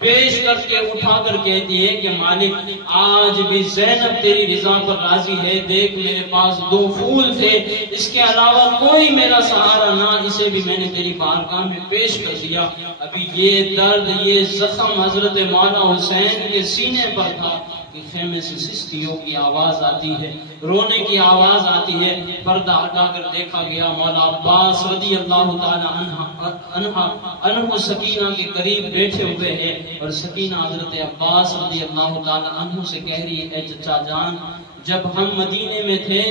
پیش کر کے اٹھا کر کہتی ہے کہ مالک آج بھی زینب تیری رضا پر راضی ہے، دیکھ میرے پاس دو پھول تھے، اس کے علاوہ کوئی میرا سہارا نہ، اسے بھی میں نے تیری بارگاہ میں پیش کر دیا۔ ابھی یہ درد، یہ زخم حضرت مولا حسین کے سینے پر تھا کہ خیمے سے سستیوں کی آواز آتی ہے، رونے کی آواز آتی ہے، پردہ ہٹا کر دیکھا گیا، مولا عباس رضی اللہ تعالی عنہ سکینہ کے قریب بیٹھے ہوئے ہیں، اور سکینہ حضرت عباس رضی اللہ تعالی عنہ سے کہہ رہی ہے، اے چچا جان، جب ہم مدینے میں تھے،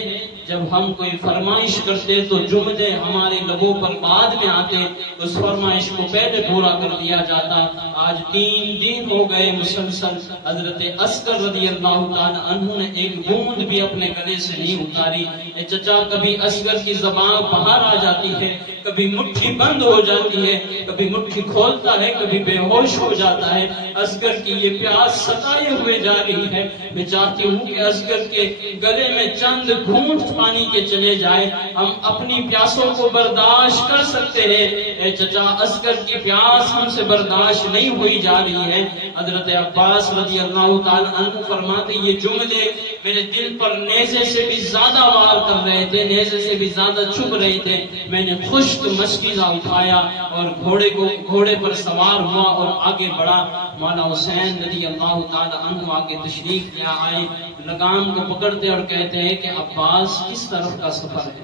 جب ہم کوئی فرمائش کرتے تو جملے ہمارے لبوں پر بعد میں آتے، اس فرمائش کو پہلے پورا کر دیا جاتا۔ آج 3 دن ہو گئے مسلسل حضرت اصغر رضی اللہ تعالی عنہ نے ایک بوند بھی اپنے گلے سے نہیں اتاری۔ اے چچا، کبھی اصغر کی زبان باہر آ جاتی ہے، کبھی مٹھی بند ہو جاتی ہے، کبھی مٹھی کھولتا ہے، کبھی بے ہوش ہو جاتا ہے۔ اصغر کی یہ پیاس ستائے ہوئے جا رہی ہے، میں چاہتی ہوں کہ اصغر کے گلے میں چند گھونٹ پانی کے چلے جائے، ہم اپنی پیاسوں کو برداشت کر سکتے ہیں۔ اے چچا، اصغر کی پیاس ہم سے برداشت نہیں ہوئی جا رہی ہے۔ حضرت عباس رضی اللہ تعالی عنہ فرماتے یہ جملے میرے دل پر نیزے سے بھی زیادہ وار کر رہے تھے، نیزے سے بھی زیادہ چبھ رہے تھے۔ میں نے خشک مشکیزہ اٹھایا اور گھوڑے پر سوار ہوا اور آگے بڑھا۔ مولا حسین رضی اللہ تعالی عنہ آگے تشریف لے آئے، لگام کو پکڑتے اور کہتے ہیں کہ عباس کس طرف کا سفر ہے؟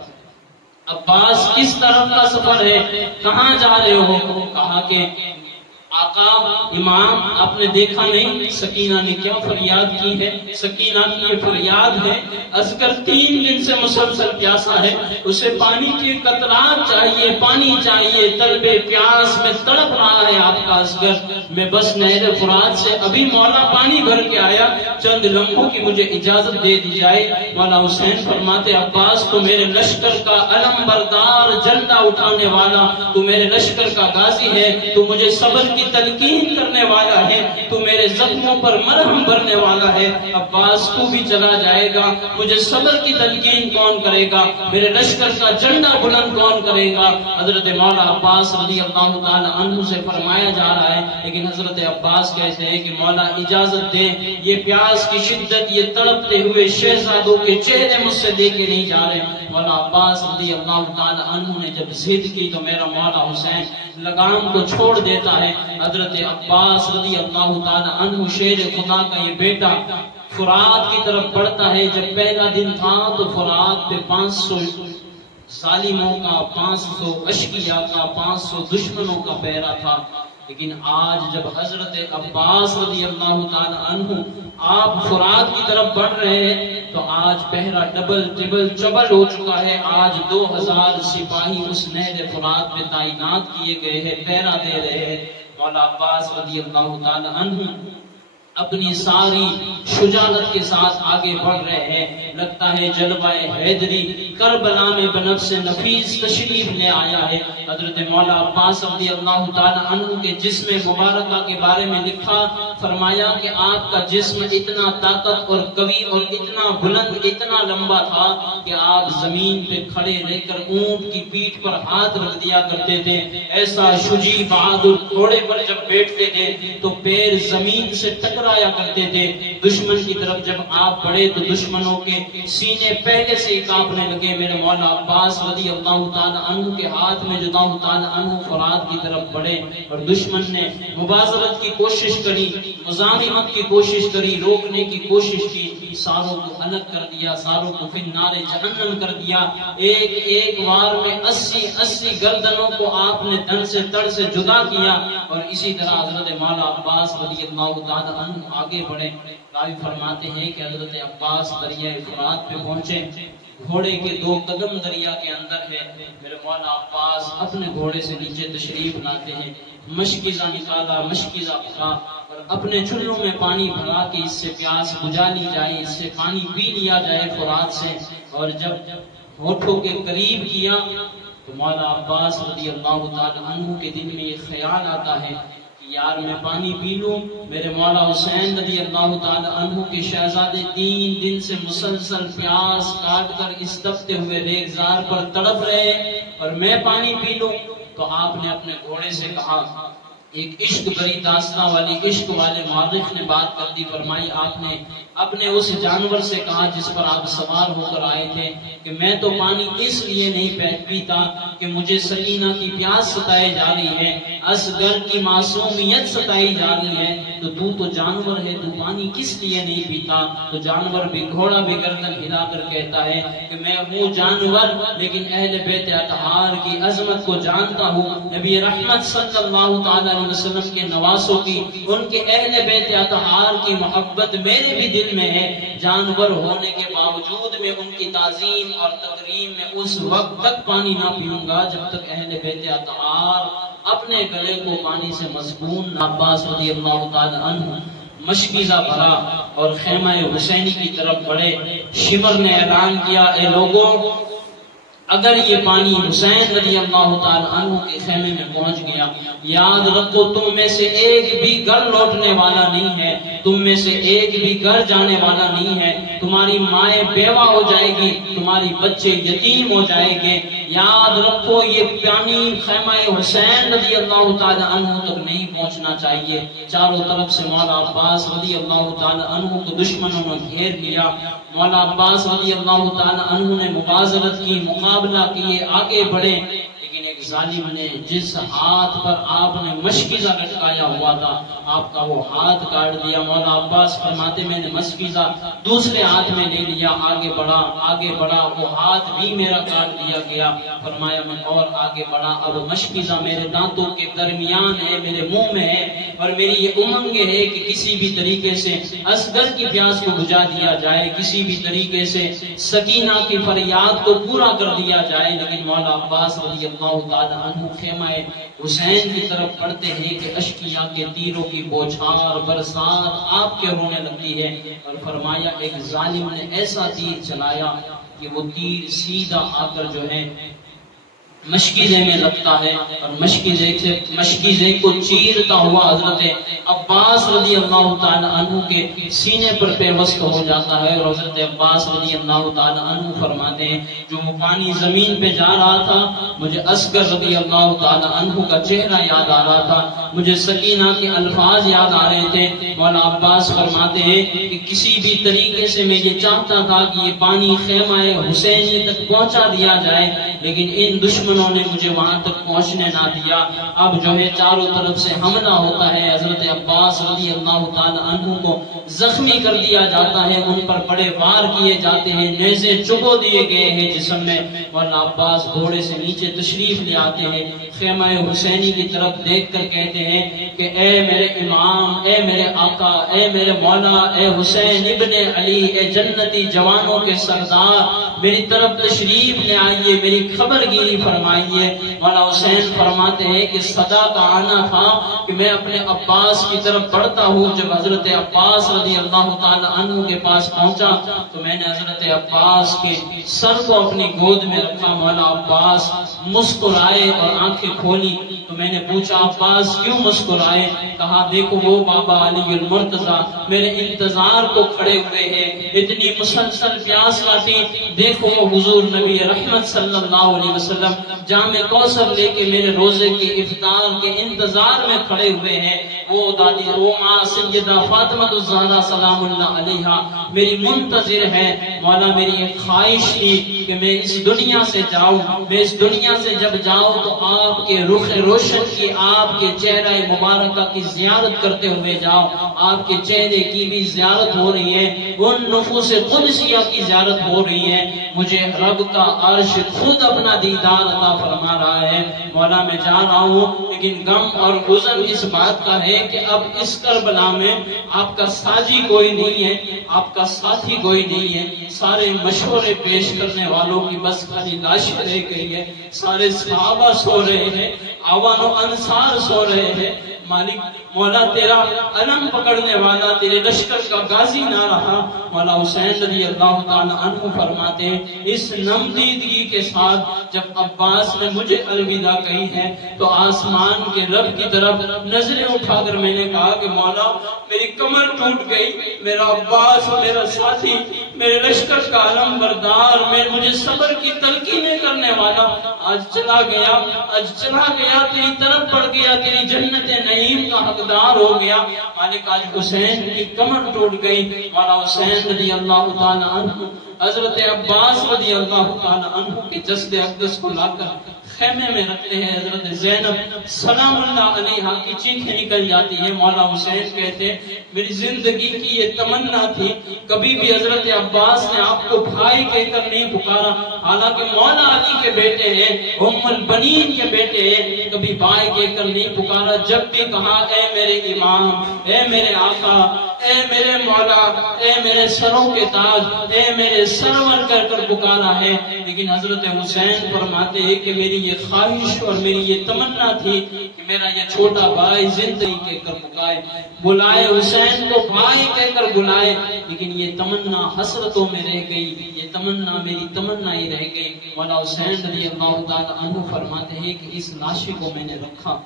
عباس کس طرف کا سفر ہے؟ کہاں جا رہے ہو؟ کہا کہ آقا امام، آپ نے دیکھا نہیں سکینہ نے کیا فریاد کی ہے؟ سکینہ کی یہ فریاد ہے، اصغر 3 دن سے مسلسل پیاسا ہے، اسے پانی کے قطرات چاہیے، پانی چاہیے، طلب پیاس میں تڑپ رہا ہے آپ کا اصغر۔ میں بس نہر فرات سے ابھی مولا پانی بھر کے آیا، چند لمحوں کی مجھے اجازت دے دی جائے۔ مولا حسین فرماتے عباس تو میرے لشکر کا علم بردار، جھنڈا اٹھانے والا، تو میرے لشکر کا غازی ہے، تو مجھے صبر کی تلقین کرنے والا ہے، تو میرے زخموں پر مرہم بھرنے والا ہے، عباس تو بھی چلا جائے گا، مجھے صبر کی تلقین کون کرے گا، میرے لشکر کا جھنڈا بلند کون کرے گا؟ حضرت مولا عباس رضی اللہ تعالی عنہ سے فرمایا جا رہا ہے، لیکن حضرت عباس کہتے ہیں کہ مولا اجازت دے، یہ پیاس کی شدت، یہ تڑپتے ہوئے شہزادوں کے چہرے مجھ سے دیکھے نہیں جا رہے۔ مولا عباس رضی اللہ تعالی عنہ نے جب ضد کی تو میرا مولا حسین لگام کو چھوڑ دیتا ہے۔ حضرت عباس رضی اللہ تعالی عنہ شیر خدا کا یہ بیٹا فرات کی طرف بڑھتا ہے۔ جب پہلا دن تھا تو فرات پہ 500 ظالموں کا، 500 اشقیاء کا، 500 دشمنوں کا پہرا تھا، لیکن آج جب حضرت عباس رضی اللہ تعالی عنہ آپ فرات کی طرف بڑھ رہے ہیں تو آج پہرا ڈبل ٹربل چبل ہو چکا ہے۔ آج 2000 سپاہی اس نہر فرات میں تعینات کیے گئے ہیں، پہرا دے رہے ہیں۔ مولا عباس رضی اللہ تعالی عنہ اپنی ساری شجاعت کے ساتھ آگے بڑھ رہے ہیں۔ لگتا ہے جلوہ حیدری کربلا میں بنفس نفیس تشریف لے آیا ہے۔ حضرت مولا عباس رضی اللہ تعالی عنہ کے جسم مبارکہ کے بارے میں لکھا، فرمایا کہ آپ کا جسم اتنا طاقت اور قوی اور اتنا بلند، اتنا لمبا تھا کہ آپ زمین پہ کھڑے رہ کر اونٹ کی پیٹھ پر ہاتھ رکھ دیا کرتے تھے۔ ایسا شجاع بہادر گھوڑے پر جب بیٹھتے تھے تو پیر زمین سے ٹکرایا کرتے تھے۔ دشمن کی طرف جب آپ بڑھے تو دشمنوں کے سینے پہلے سے ہی کانپنے لگے۔ میرے مولا عباس رضی اللہ تعالی عنہ کے ہاتھ میں جو اللہ تعالی عنہ فرات کی طرف بڑھے اور دشمن نے مبازرت کی کوشش کری، مزاحمت کی کوشش کری، روکنے کی کوشش کی، ساروں کو الگ کر دیا، ساروں کو فی النار جہنم کر دیا۔ ایک ایک وار میں 80 گردنوں کو آپ نے تن سے تڑ سے جدا کیا۔ اور اسی طرح حضرت مولا عباس رضی اللہ تعالی عنہ آگے بڑھے۔ راوی فرماتے ہیں کہ حضرت عباس دریائے فرات پہ پہنچے، گھوڑے کے 2 قدم دریا کے اندر ہے۔ میرے مولا عباس اپنے گھوڑے سے نیچے تشریف لاتے ہیں، مشکیزہ نکالا، مشکیزہ پھرا اور اپنے چلوں میں پانی بھرا کہ اس سے پیاس بجھا لی جائے، اس سے پانی پی لیا جائے فرات سے۔ اور جب ہونٹوں کے قریب کیا تو مولا عباس رضی اللہ تعالی عنہ کے دل میں یہ خیال آتا ہے کہ یار میں پانی پی لوں۔ میرے مولا حسین رضی اللہ تعالی عنہ کے شہزادے 3 دن سے مسلسل پیاس کاٹ کر اس تپتے ہوئے ریگزار پر تڑپ رہے اور میں پانی پی لوں۔ تو آپ نے اپنے گھوڑے سے کہا، ایک عشق بری داستان والی، عشق والے مورخ نے بات کر دی، فرمائی آپ نے اپنے اس جانور سے کہا جس پر آپ سوار ہو کر آئے تھے کہ میں تو پانی اس لیے نہیں پیتا کہ مجھے سکینہ کی پیاس ستائی جا رہی ہے، اصغر کی معصومیت ستائی جا رہی ہے، تو جانور ہے، تو پانی کس لیے نہیں پیتا؟ تو جانور بھی، گھوڑا بھی گردن ہلا کر کہتا ہے کہ میں ہوں جانور لیکن اہل بیت اطہار کی عظمت کو جانتا ہوں، نبی رحمت صلی اللہ تعالی علیہ وسلم کے نواسوں کی، ان کے اہل بیت اطہار کی محبت میرے بھی دل میں ہے۔ جانور ہونے کے باوجود میں ان کی تعظیم اور تکریم میں اس وقت تک پانی نہ پیوں گا جب تک اہل بیت اطہار اپنے گلے کو پانی سے مسکون۔ عباس رضی اللہ تعالی عنہ مشکیزہ بھرا اور خیمہ حسینی کی طرف بڑھے۔ شمر نے اعلان کیا، اے لوگوں، اگر یہ پانی حسین رضی اللہ تعالی عنہ کے خیمے میں پہنچ گیا، یاد رکھو تم میں سے ایک بھی گھر لوٹنے والا نہیں ہے، تم میں سے ایک بھی گھر جانے والا نہیں ہے، تمہاری مائیں بیوہ ہو جائے گی، تمہاری بچے یتیم ہو جائے گے۔ یاد رکھو یہ پانی خیمہ حسین رضی اللہ تعالی عنہ تک نہیں پہنچنا چاہیے۔ چاروں طرف سے مولا عباس رضی اللہ تعالی عنہ کو دشمنوں نے گھیر لیا۔ مولا عباس رضی اللہ تعالی عنہ نے مبازرت کی، مقابلہ کیے، آگے بڑھے، لیکن ایک ظالم نے جس ہاتھ پر آپ نے مشکیزہ لٹکایا ہوا تھا، آپ کا وہ ہاتھ کاٹ دیا۔ مولا عباس فرماتے میں نے مشکیزہ دوسرے ہاتھ میں لے لیا، آگے بڑھا، وہ ہاتھ بھی میرا کاٹ دیا گیا۔ فرمایا میں اور آگے بڑھا، اب مشکیزہ میرے دانتوں کے درمیان ہے، میرے منہ میں ہے، اور میری یہ امنگ ہے کہ کسی بھی طریقے سے اصغر کی پیاس کو بجھا دیا جائے، کسی بھی طریقے سے سکینہ کی فریاد کو پورا کر دیا جائے۔ لیکن مولا عباس رضی اللہ تعالی عنہ خیمہ حسین کی طرف بڑھتے ہیں کہ اشقیاء کے تیروں کی بوچھار برسات آپ کے ہونے لگتی ہے، اور فرمایا ایک ظالم نے ایسا تیر چلایا کہ وہ تیر سیدھا آ کر جو ہے مشکیزے میں لگتا ہے اور مشکیزے کو چیرتا ہوا حضرت عباس رضی اللہ تعالی عنہ کے سینے پر پیوست ہو جاتا ہے، اور حضرت عباس رضی اللہ تعالی عنہ فرماتے ہیں جو وہ پانی زمین پہ جا رہا تھا مجھے اصغر رضی اللہ تعالی عنہ کا چہرہ یاد آ رہا تھا، مجھے سکینہ کے الفاظ یاد آ رہے تھے۔ مولا عباس فرماتے ہیں کہ کسی بھی طریقے سے میں یہ چاہتا تھا کہ یہ پانی خیمہ حسینی تک پہنچا دیا جائے، لیکن ان دشمنوں نے مجھے وہاں تک پہنچنے نہ دیا۔ اب جو ہے چاروں طرف سے حملہ ہوتا ہے، حضرت عباس رضی اللہ تعالی عنہ کو زخمی کر دیا جاتا ہے، ان پر بڑے وار کیے جاتے ہیں، نیزے چبو دیے گئے ہیں جسم میں۔ مولانا عباس گھوڑے سے نیچے تشریف لے آتے ہیں، خیمہ حسینی کی طرف دیکھ کر کہتے ہیں کہ اے میرے امام، اے میرے آقا، اے میرے مولا، اے حسین ابن علی، اے جنتی جوانوں کے سردار، میری طرف تشریف لے آئیے، میری خبر گیری فرمائیے۔ مولا حسین فرماتے ہیں کہ صدا کا آنا تھا کہ میں اپنے عباس کی طرف بڑھتا ہوں۔ جب حضرت عباس رضی اللہ تعالی عنہ کے پاس پہنچا تو میں نے حضرت عباس کے سر کو اپنی گود میں رکھا۔ مولا عباس مسکرائے اور آنکھیں کھولی تو میں نے پوچھا عباس کیوں مسکرائے؟ کہا دیکھو وہ بابا علی المرتضیٰ میرے انتظار کو کھڑے ہوئے ہیں، اتنی مسلسل پیاس لاتی، دیکھو وہ حضور نبی رحمت صلی اللہ علیہ وسلم جام کوثر لے کے میرے روزے کے افطار کے انتظار میں کھڑے ہوئے ہیں۔ وہ دادی وہ ماں سیدہ فاطمہ الزہرا سلام اللہ علیہا میری منتظر ہے۔ مولا میری ایک خواہش تھی کہ میں اس دنیا سے جاؤں، میں اس دنیا سے جب جاؤں تو آپ کے رخ روشن کی، آپ کے چہرہ مبارکہ کی زیارت کرتے ہوئے جاؤں۔ آپ کے چہرے کی بھی زیارت ہو رہی ہے، ان نفوس قدسیہ کی زیارت ہو رہی ہے، مجھے رب کا عرش خود اپنا دیدار عطا فرما رہا ہے۔ مولا میں جا رہا ہوں، لیکن غم اور حزن اس بات کا ہے کہ اب اس کربلا میں آپ کا ساجی کوئی نہیں ہے، آپ کا ساتھی کوئی نہیں ہے، سارے مشورے پیش کرنے والوں کی بس خالی لاش رہ گئی ہے، سارے صحابہ سو رہے ہیں، عوام و انصار سو رہے ہیں۔ مالک مولا تیرا علم پکڑنے والا تیرے لشکر کا غازی نہ رہا۔ مولا حسین رضی اللہ تعالی عنہ فرماتے ہیں اس نمدیدگی کے ساتھ جب عباس نے مجھے الوداع کہی ہے تو آسمان کے رب کی طرف نظریں اٹھا کر میں نے کہا کہ مولا میری کمر ٹوٹ گئی، میرا عباس میرا ساتھی، میرے لشکر کا علم بردار، مجھے صبر کی تلقینیں کرنے والا آج چلا گیا، تیری طرف پڑ گیا، تیری جنت نعیم کا حقدار ہو گیا۔ مالک آج حسین کی کمر ٹوٹ گئی۔ مولا حسین رضی اللہ تعالی عنہ حضرت عباس رضی اللہ تعالی عنہ کے جسد اقدس کو لا کر خیمے میں رکھتے ہیں۔ حضرت زینب سلام اللہ علیہا کی چیخیں نکل جاتی ہیں۔ مولا حسین کہتے ہیں میری زندگی کی یہ تمنا تھی، کبھی بھی حضرت عباس نے آپ کو بھائی کہہ کر نہیں پکارا، حالانکہ مولا علی کے بیٹے ہیں، ام البنین کے بیٹے ہیں، کبھی بھائی کہہ کر نہیں پکارا۔ جب بھی کہا اے میرے امام، اے میرے آقا، اے میرے مولا، اے میرے سروں کے تاج، اے میرے سرور کر کر پکارا ہے۔ لیکن حضرت حسین فرماتے ہیں کہ میری یہ خواہش اور میری یہ تمنا تھی کہ میرا یہ چھوٹا بھائی زندگی کہہ کر پکائے، بلائے حسین کو بھائی کہہ کر بلائے، لیکن یہ تمنا حسرتوں میں رہ گئی، یہ تمنا میری تمنا ہی رہ گئی۔ مولا حسین رضی اللہ تعالی عنہ فرماتے ہیں کہ اس لاشے کو میں نے رکھا،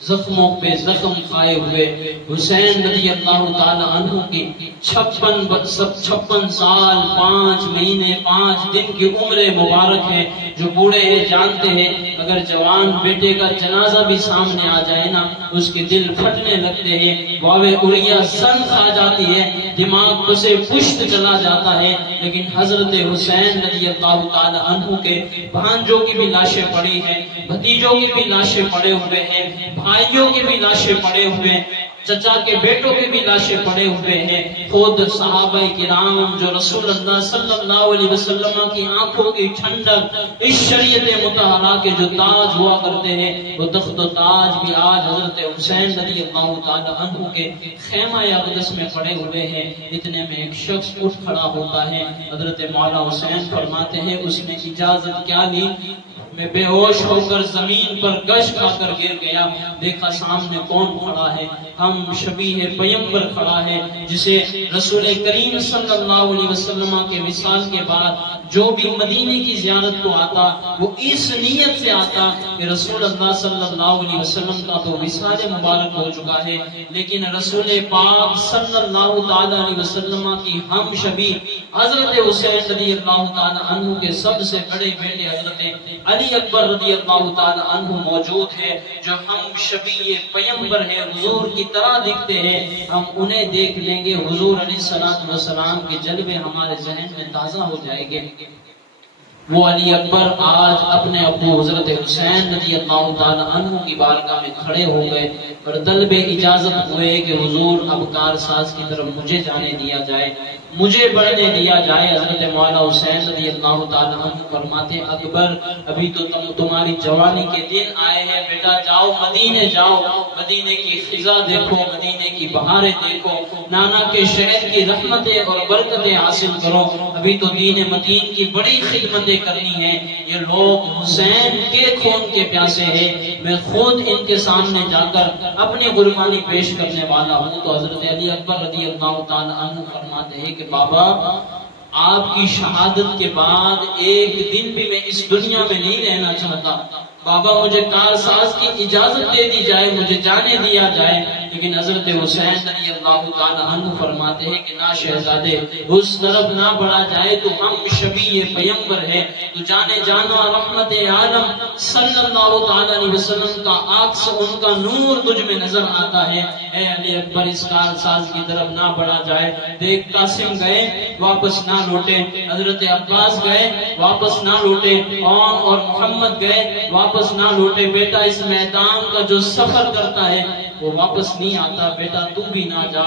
زخموں پہ زخم کھائے ہوئے حسین رضی اللہ تعالی عنہ کی 56 سال 5 مہینے 5 دن کی عمر مبارک ہے۔ جو بوڑھے ہیں جانتے ہیں اگر جوان بیٹے کا جنازہ بھی سامنے آ جائے نا اس کے دل پھٹنے لگتے ہیں، واوے اڑیا سن کھا جاتی ہے، دماغ سے پشت چلا جاتا ہے۔ لیکن حضرت حسین رضی اللہ تعالی عنہ کے بھانجوں کی بھی لاشیں پڑی ہیں، بھتیجوں کی بھی لاشیں پڑے ہوئے ہیں، بھائیوں کی بھی لاشیں پڑے ہوئے ہیں، چچا کے بیٹوں کے بھی لاشیں پڑے ہوئے ہیں۔ خود صحابہ کرام جو رسول اللہ صلی اللہ علیہ وسلم کی آنکھوں کی ٹھنڈک، اس شریعت مطہرہ کے جو تاج ہوا کرتے ہیں وہ تخت و تاج بھی آج حضرت حسین رضی اللہ تعالی عنہ کے خیمہ اقدس میں پڑے ہوئے ہیں۔ اتنے میں ایک شخص اٹھ کھڑا ہوتا ہے، حضرت مولا حسین فرماتے ہیں اس نے اجازت کیا لی؟ میں بے ہوش ہو کر زمین پر گش کھا کر گر گیا، دیکھا سامنے کون کھڑا ہے، ہم شبیہ پیمبر کھڑا ہے، جسے رسول کریم صلی اللہ علیہ وسلم کے وصال کے بعد جو بھی مدینے کی زیارت کو آتا وہ اس نیت سے آتا کہ رسول اللہ صلی اللہ علیہ وسلم کا تو وصال مبارک ہو چکا ہے، لیکن رسول پاک صلی اللہ تعالی علیہ وسلم کی ہم شبی حضرت حسین رضی اللہ تعالی عنہ کے سب سے بڑے بیٹے حضرت علی اکبر رضی اللہ تعالی عنہ موجود ہے، جو ہم شبی پیمبر ہے، حضور کی طرح دکھتے ہیں، ہم انہیں دیکھ لیں گے، حضور علیہ السلام کے جلوے ہمارے ذہن میں تازہ ہو جائے گے۔ وہ علی اکبر آج اپنے ابو حضرت حسین رضی اللہ تعالی عنہ کی بارگاہ میں کھڑے ہو گئے اور طلب اجازت ہوئے کہ حضور اب کارساز کی طرف مجھے جانے دیا جائے، مجھے بڑھنے دیا جائے۔ حضرت مولا حسین رضی اللہ تعالی عنہ فرماتے اکبر ابھی تو تمہاری جوانی کے دن آئے ہیں، بیٹا جاؤ مدینے جاؤ، مدینے کی فضا دیکھو، مدینے کی بہاریں دیکھو، نانا کے شہر کی رحمتیں اور برکتیں حاصل کرو، ابھی تو دین متین کی بڑی خدمتیں کرنی ہے، یہ لوگ حسین کے خون کے پیاسے ہیں، میں خود ان کے سامنے جا کر اپنی قربانی پیش کرنے والا ہوں۔ تو حضرت علی اکبر رضی اللہ تعالی عنہ فرماتے ہیں کہ بابا آپ کی شہادت کے بعد ایک دن بھی میں اس دنیا میں نہیں رہنا چاہتا، بابا مجھے کارساز کی اجازت دے دی جائے، مجھے جانے دیا جائے، لیکن حضرت حسین رضی اللہ تعالی عنہ فرماتے ہیں کہ نہ شہزادے اس طرف نہ بڑھا جائے، تو ہم شبیہ پیمبر ہے، تو جانے جانا رحمت عالم صلی اللہ تعالی علیہ وسلم کا عکس، ان کا نور تجھ میں نظر آتا ہے، اے علی اکبر اس کارساز کی طرف نہ بڑھا جائے۔ دیکھ قاسم گئے واپس نہ لوٹے، حضرت عباس گئے واپس نہ لوٹے، اور محمد گئے واپس نہ لوٹے، بیٹا اس میدان کا جو سفر کرتا ہے وہ واپس نہیں آتا، بیٹا تو بھی نہ جا۔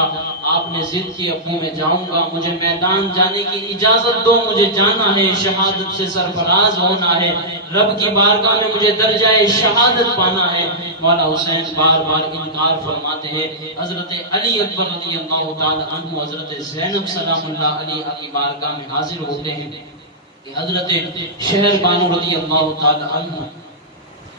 آپ نے ضد کی ابو میں جاؤں گا، مجھے میدان جانے کی اجازت دو، مجھے جانا ہے، شہادت سے سرفراز ہونا ہے، رب کی بارگاہ میں مجھے درجہ شہادت پانا ہے۔ مولا حسین بار بار انکار فرماتے ہیں۔ حضرت علی اکبر رضی اللہ تعالی عنہ حضرت زینب سلام اللہ علیہا کی بارگاہ میں حاضر ہوتے ہیں کہ حضرت شہر بانو رضی اللہ تعالی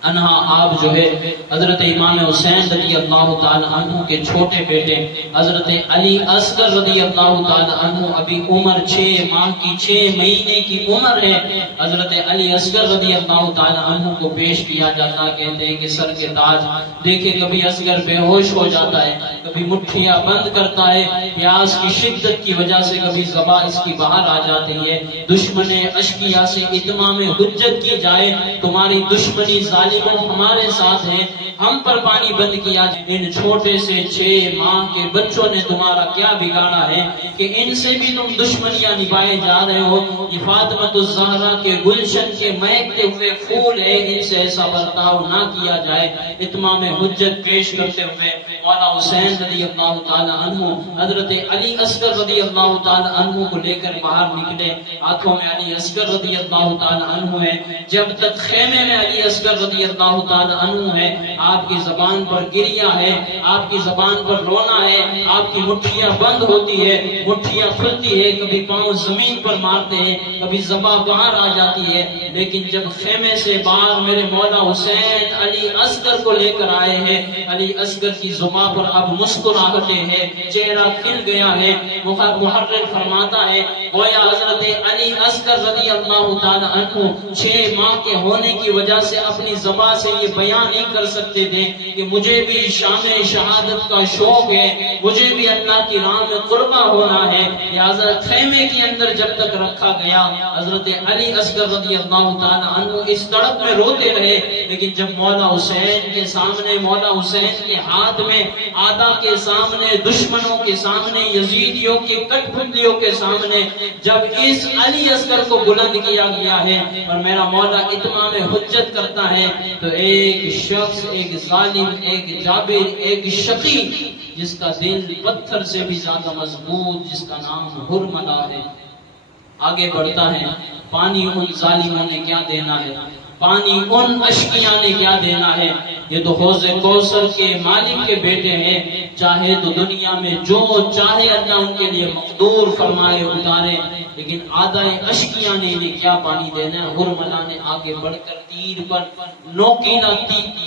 عنہا آپ جو ہے حضرت امام حسین رضی اللہ تعالی عنہ کے چھوٹے بیٹے حضرت علی اصغر رضی اللہ تعالی عنہ، ابھی عمر 6 ماہ کی 6 مہینے کی عمر ہے، حضرت علی اصغر رضی اللہ تعالی عنہ کو پیش کیا جاتا، کہتے ہیں کہ سر کے تاج دیکھے، کبھی اصغر بے ہوش ہو جاتا ہے، کبھی مٹھیاں بند کرتا ہے، پیاس کی شدت کی وجہ سے کبھی زبان اس کی باہر آ جاتی ہے، دشمن اشقیاء سے اتمام حجت کی جائے، تمہاری دشمنی ہمارے ساتھ ہیں، ہم پر پانی بند کیا، ان چھوٹے سے 6 ماہ کے بچوں نے تمہارا کیا بگاڑا ہے کہ ان سے بھی تم دشمنیاں نبھائے جا رہے ہو، یہ فاطمہ الزہرا کے گلشن کے مہکتے ہوئے پھول ہے، ان سے ایسا برتاؤ نہ کیا جائے۔ اتمام حجت پیش کرتے ہوئے مولا حسین رضی اللہ تعالی عنہ حضرت علی اصغر رضی اللہ تعالی عنہ کو لے کر باہر نکلے، ہاتھوں میں علی اصغر رضی اللہ تعالی عنہ ہے، جب تک خیمے میں علی اصغر رضی اللہ تعالی عنہ ہے، آپ کی زبان پر گریہ ہے، آپ کی زبان پر رونا ہے، آپ کی مٹھیاں بند ہوتی ہے، مٹھیاں کھلتی ہے، کبھی پاؤں زمین پر مارتے ہیں، کبھی زبان باہر آ جاتی ہے، لیکن جب خیمے سے باہر میرے مولا حسین علی اصغر کو لے کر آئے ہیں، علی اصغر کی زبان پر اب مسکراہٹیں ہیں، چہرہ کھل گیا ہے، محرر فرماتا ہے گویا حضرت علی اصغر رضی اللہ تعالی عنہ 6 ماہ کے ہونے کی وجہ سے اپنی زبان سے یہ بیان نہیں کر سکتے تھے کہ مجھے بھی شام شہادت کا شوق ہے، مجھے بھی اللہ کی راہ میں قربا ہونا ہے، لہذا خیمے کے اندر جب تک رکھا گیا حضرت علی اصغر رضی اللہ تعالی عنہ اس تڑپ میں روتے رہے، لیکن جب مولا حسین کے سامنے، مولا حسین کے ہاتھ میں، آدھا کے سامنے، دشمنوں کے سامنے، یزیدیوں کے کٹ پھندیوں کے سامنے جب اس علی اصغر کو بلند کیا گیا ہے اور میرا مولا اتمام حجت کرتا ہے، تو ایک شخص، ایک ظالم، ایک جابر، ایک شقی جس کا دل پتھر سے بھی زیادہ مضبوط، جس کا نام حرملہ ہے، آگے بڑھتا ہے پانی ان ظالموں نے کیا دینا ہے، پانی ان اشقیاء نے کیا دینا ہے۔ یہ تو حوض کوثر کے مالک کے بیٹے ہیں، چاہے تو دنیا میں جو چاہے اللہ ان کے لیے مقدور فرمائے اتارے، لیکن آدھا اشقیاء نے انہیں کیا پانی دینا ہے۔ حرملہ نے آگے بڑھ کر تیر پر نوکیلا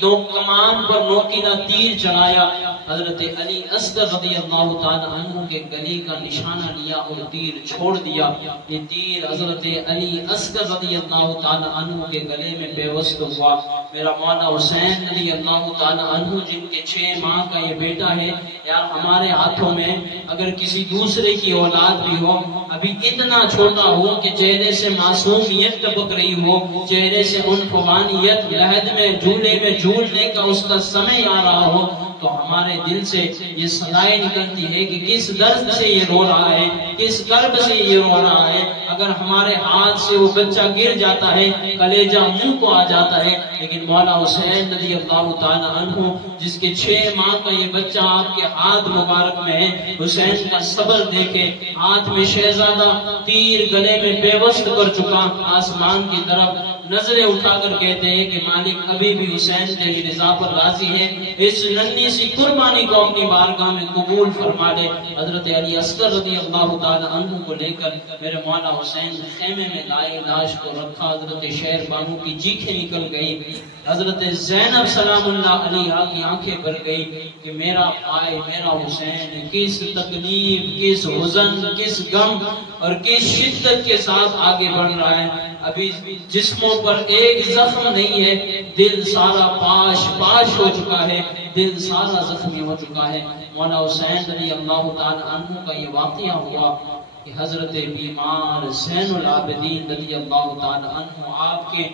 کمان پر نوکیلا تیر چلایا، حضرت علی اصغر رضی اللہ تعالی عنہ کے گلے کا نشانہ لیا اور تیر چھوڑ دیا۔ یہ تیر حضرت علی اصغر رضی اللہ تعالی عنہ کے گلے میں پیوست ہوا۔ میرا مولا حسین رضی اللہ تعالی عنہ جن کے 6 ماہ کا یہ بیٹا ہے، یار ہمارے ہاتھوں میں اگر کسی دوسرے کی اولاد بھی ہو، ابھی اتنا چھوٹا ہو کہ چہرے سے معصومیت ٹپک رہی ہو، چہرے سے عنفوانیت لحد میں جھولے میں جھولنے کا اس کا سمے آ رہا ہو، تو ہمارے دل سے یہ صدائیں نکلتی ہے کہ کس درد سے یہ رو رہا ہے، کس کرب سے یہ رو رہا ہے۔ اگر ہمارے ہاتھ سے وہ بچہ گر جاتا ہے، کلیجہ منہ کو آ جاتا ہے، لیکن مولا حسین رضی اللہ تعالی عنہ جس کے 6 ماہ کا یہ بچہ آپ کے ہاتھ مبارک میں ہے، حسین کا صبر دیکھے، ہاتھ میں شہزادہ تیر گلے میں پیوست کر چکا، آسمان کی طرف نظریں اٹھا کر کہتے ہیں کہ مالک ابھی بھی حسین تیری رضا پر راضی ہے، اس ننھی سی قربانی کو اپنی بارگاہ میں قبول فرما دے۔ حضرت علی اصغر رضی اللہ تعالی عنہ کو لے کر میرے مولا حسین خیمے میں لائے، لاش کو رکھا، حضرت شہر بانو کی چیخیں نکل گئی، حضرت زینب سلام اللہ علیہا کی آنکھیں بھر گئی کہ میرا بھائی میرا حسین کس تکلیف، کس حزن، کس غم اور کس شدت کے ساتھ آگے بڑھ رہا ہے۔ ابھی جسموں پر ایک زخم نہیں ہے، دل سارا پاش پاش ہو چکا ہے، دل سارا زخمی ہو چکا ہے۔ مولا حسین رضی اللہ تعالی عنہ کا یہ واقعہ ہوا کہ حضرت بیمار زین العابدین رضی اللہ تعالی عنہ آپ کے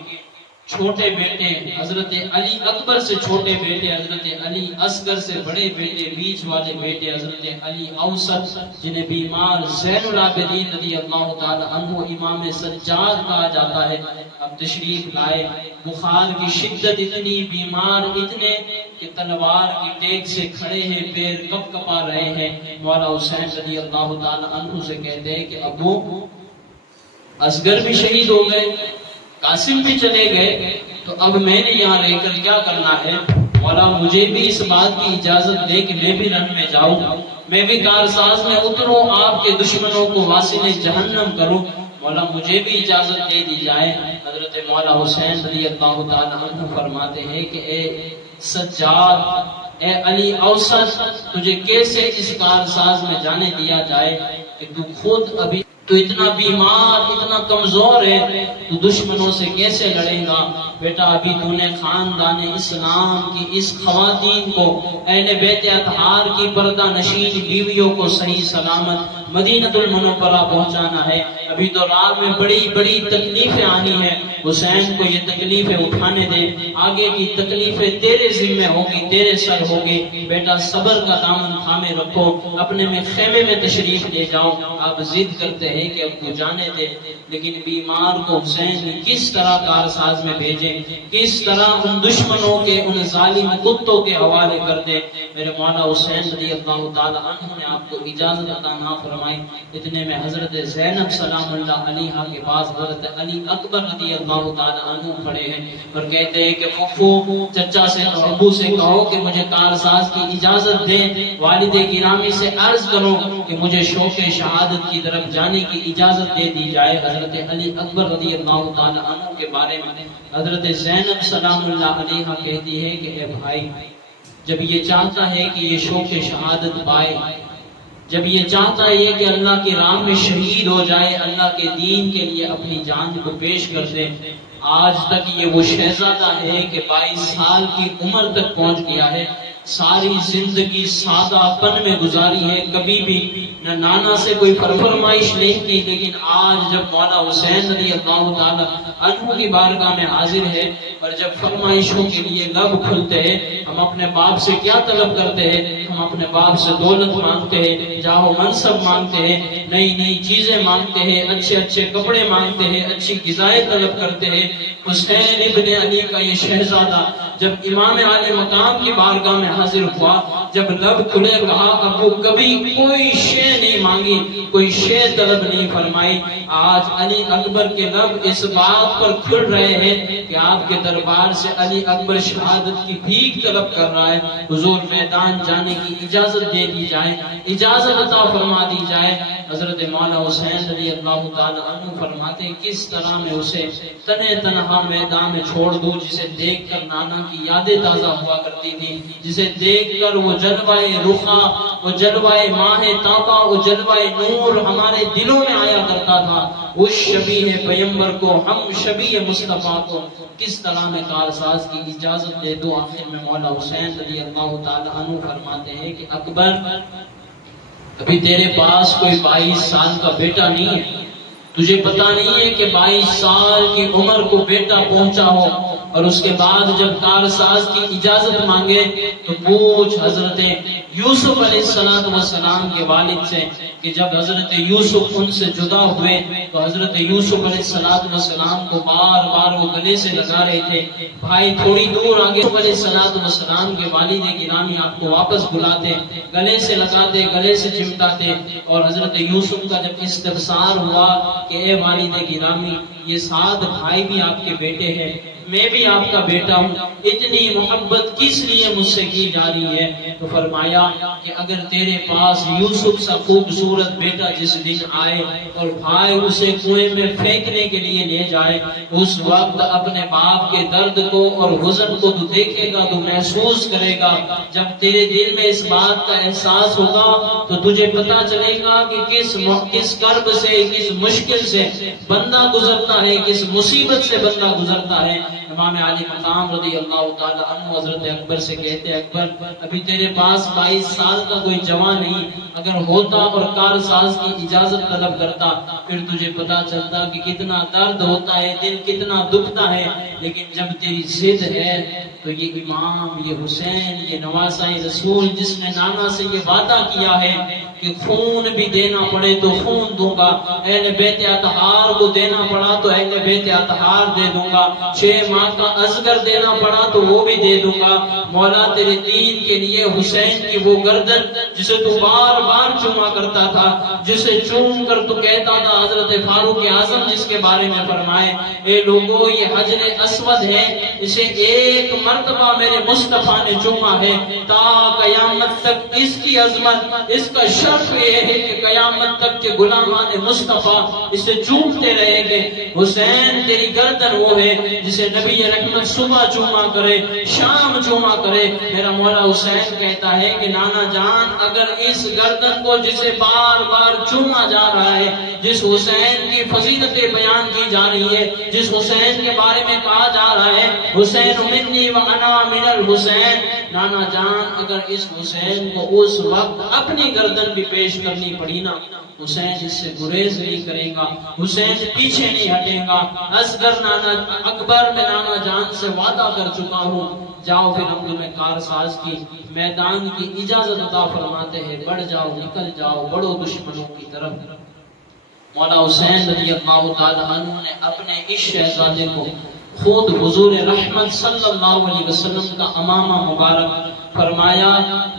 چھوٹے بیٹے حضرت علی اکبر سے چھوٹے بیٹے حضرت علی اصغر سے بڑے بیٹے، بیچ والے بیٹے حضرت علی اوسط جنہیں بیمار زین العابدین رضی اللہ تعالی عنہ امام سجاد کہا جاتا ہے، اب تشریف لائے۔ بخار کی شدت اتنی، بیمار اتنے کہ تلوار کی ٹیک سے کھڑے ہیں، پیر کپ کپا رہے ہیں۔ مولا حسین رضی اللہ تعالی عنہ سے کہتے ہیں کہ ابو اصغر بھی شہید ہو گئے، قاسم بھی چلے گئے، تو اب میں نے یہاں رہ کر کیا کرنا ہے؟ مولا مجھے بھی اس بات کی اجازت دے کہ میں بھی رن میں جاؤں، میں بھی کارساز میں اتروں، آپ کے دشمنوں کو واصل جہنم کروں، مولا مجھے بھی اجازت دے دی جائے۔ حضرت مولا حسین رضی اللہ تعالی عنہ فرماتے ہیں کہ اے سجاد، اے علی اوسط، تجھے کیسے اس کارساز میں جانے دیا جائے کہ تو خود ابھی تو اتنا بیمار، اتنا کمزور ہے، تو دشمنوں سے کیسے لڑے گا؟ بیٹا ابھی تو نے خاندان اسلام کی اس خواتین کو، اہل بیت اطہار کی پردہ نشین بیویوں کو صحیح سلامت مدینہ المنورہ پہنچانا ہے۔ ابھی تو راہ میں بڑی بڑی تکلیفیں آنی ہیں، حسین کو یہ تکلیفیں اٹھانے دے، آگے کی تکلیفیں تیرے ذمہ ہوگی، تیرے سر ہوگی، بیٹا صبر کا دامن تھامے رکھو، اپنے میں خیمے میں تشریف لے جاؤ۔ آپ ضد کرتے ہیں کہ اب تو جانے دے، لیکن بیمار کو حسین نے کس طرح کارساز میں بھیجے، کس طرح ان دشمنوں کے، ان ظالم کتوں کے حوالے کر دے۔ میرے مولا حسین رضی اللہ تعالی عنہ نے آپ کو اجازت عطا نہ فرمائی۔ اتنے میں حضرت زینب سلام اللہ علیہا کے پاس حضرت علی اکبر رضی اللہ تعالی عنہ کھڑے ہیں اور کہتے ہیں کہ پھوپھو چچا سے ابو سے کہو کہ مجھے کارساز کی اجازت دیں، والد گرامی سے عرض کرو کہ مجھے شوق شہادت کی طرف جانے کی اجازت دے دی جائے۔ حضرت علی اکبر رضی اللہ تعالی عنہ کے بارے میں حضرت زینب سلام اللہ علیہا کہتی ہے کہ اے بھائی، جب یہ چاہتا ہے کہ یہ شوق شہادت پائے، جب یہ چاہتا ہے کہ اللہ کی راہ میں شہید ہو جائے، اللہ کے دین کے لیے اپنی جان کو پیش کر دے، آج تک یہ وہ شہزادہ ہے کہ 22 سال کی عمر تک پہنچ گیا ہے، ساری زندگی سادہ پن میں گزاری ہے، کبھی بھی نہ نانا سے کوئی فرمائش نہیں کی، لیکن آج جب مولا حسین رضی اللہ تعالی عنہ کی بارگاہ میں حاضر ہے اور جب فرمائشوں کے لیے لب کھلتے ہیں، ہم اپنے باپ سے کیا طلب کرتے ہیں؟ ہم اپنے باپ سے دولت مانگتے ہیں، جاہ و منصب مانگتے ہیں، نئی نئی چیزیں مانگتے ہیں، اچھے اچھے کپڑے مانگتے ہیں، اچھی غذائیں طلب کرتے ہیں۔ حسین ابن علی کا یہ شہزادہ جب امام عالی مقام کی بارگاہ میں حاضر ہوا، جب لب کھلے کہا ابو کبھی کوئی شے نہیں مانگی، کوئی شے طلب نہیں فرمائی، آج علی اکبر کے لب اس بات پر کھل رہے ہیں کہ آپ کے دربار سے علی اکبر شہادت کی بھیک طلب کر رہا ہے، حضور میدان جانے کی اجازت دے دی جائے، اجازت عطا فرما دی جائے۔ حضرت مولا حسین رضی اللہ تعالی عنہ فرماتے ہیں کس طرح میں اسے تنہا تنہا میدان میں چھوڑ دوں، جسے دیکھ کر نانا کی یادیں تازہ ہوا کرتی تھی، جسے دیکھ کر وہ جلوہ رخا، وہ جلوہ ماہ تابا، وہ جلوہ نور ہمارے دلوں میں آیا کرتا تھا، اس شبیہ پیمبر کو، ہم شبیہ مصطفیٰ کو کس طرح میں کارساز کی اجازت دے دو۔ آخر میں مولا حسین رضی اللہ تعالی عنہ فرماتے ہیں کہ اکبر ابھی تیرے پاس کوئی 22 سال کا بیٹا نہیں ہے، تجھے پتا نہیں ہے کہ 22 سال کی عمر کو بیٹا پہنچا ہو، اور اس کے بعد جب کارساز کی اجازت مانگے تو پوچھ حضرت یوسف علیہ السلام کے والد سے کہ جب حضرت یوسف ان سے جدا ہوئے تو حضرت یوسف علیہ السلام کو بار بار وہ گلے سے لگا رہے تھے، بھائی تھوڑی دور آگے علیہ السلام کے والد گرامی آپ کو واپس بلاتے، گلے سے لگاتے، گلے سے چمٹاتے، اور حضرت یوسف کا جب استفسار ہوا کہ اے والد گرامی یہ 7 بھائی بھی آپ کے بیٹے ہیں، میں بھی آپ کا بیٹا ہوں، اتنی محبت کس لیے مجھ سے کی جا رہی ہے؟ تو فرمایا کہ اگر تیرے پاس یوسف سا خوبصورت بیٹا جس دن آئے اور بھائی اسے کنویں میں پھینکنے کے لیے لے جائے، اس وقت اپنے باپ کے درد کو اور حزن کو تو دیکھے گا، تو محسوس کرے گا، جب تیرے دل میں اس بات کا احساس ہوگا تو تجھے پتا چلے گا کہ کس کرب سے، کس مشکل سے بندہ گزرتا ہے، کس مصیبت سے بندہ گزرتا ہے۔ امام علی مقام رضی اللہ تعالی عنہ حضرت اکبر سے کہتے اکبر ابھی تیرے پاس 22 سال کا کوئی جوان نہیں، اگر ہوتا اور کارساز کی اجازت طلب کرتا پھر تجھے پتا چلتا کہ کتنا درد ہوتا ہے، دل کتنا دکھتا ہے، لیکن جب تیری ضد ہے تو یہ امام، یہ حسین، یہ نواسہ رسول جس نے نانا سے یہ وعدہ کیا ہے کہ خون بھی دینا پڑے تو خون دوں گا، اہل بیت اطہار کو دینا پڑا تو اہل بیت اطہار دے دوں گا، 6 ماہ کا اصغر دینا پڑا تو وہ بھی دے دوں گا، مولا تیرے دین کے لیے حسین کی وہ گردن جسے تو بار بار چوما کرتا تھا، جسے چوم کر تو کہتا تھا حضرت فاروق اعظم جس کے بارے میں فرمائے اے لوگو یہ حجر اسود ہے، اسے ایک مرتبہ میرے مصطفیٰ نے چوما ہے، تا قیامت تک اس کی عظمت، اس کا شرف یہ ہے کہ قیامت تک کے غلامان مصطفیٰ اسے چومتے رہیں گے۔ حسین تیری گردن وہ ہے جسے نبی رحمت صبح چوما کرے، شام چوما کرے۔ میرا مولا حسین کہتا ہے کہ نانا جان اگر اس گردن کو جسے بار بار چوما جا رہا ہے، جس حسین کی فضیلتیں بیان کی جا رہی ہے، جس حسین کے بارے میں کہا جا رہا ہے حسین منی و انا من الحسین، نانا جان اگر اس حسین کو اس وقت اپنی گردن بھی پیش کرنی پڑی نا، حسین اس سے گریز نہیں کرے گا، حسین پیچھے نہیں ہٹے گا۔ اصغر نانا اکبر میں نانا جان سے وعدہ کر چکا ہوں، جاؤ پھر ہم تمہیں کارساز کی میدان کی اجازت عطا فرماتے ہیں، بڑھ جاؤ، نکل جاؤ، بڑھو دشمنوں کی طرف۔ مولا حسین رضی اللہ تعالی عنہ نے اپنے اس شہزادے کو خود حضور رحمت صلی اللہ علیہ وسلم کا امامہ مبارک فرمایا،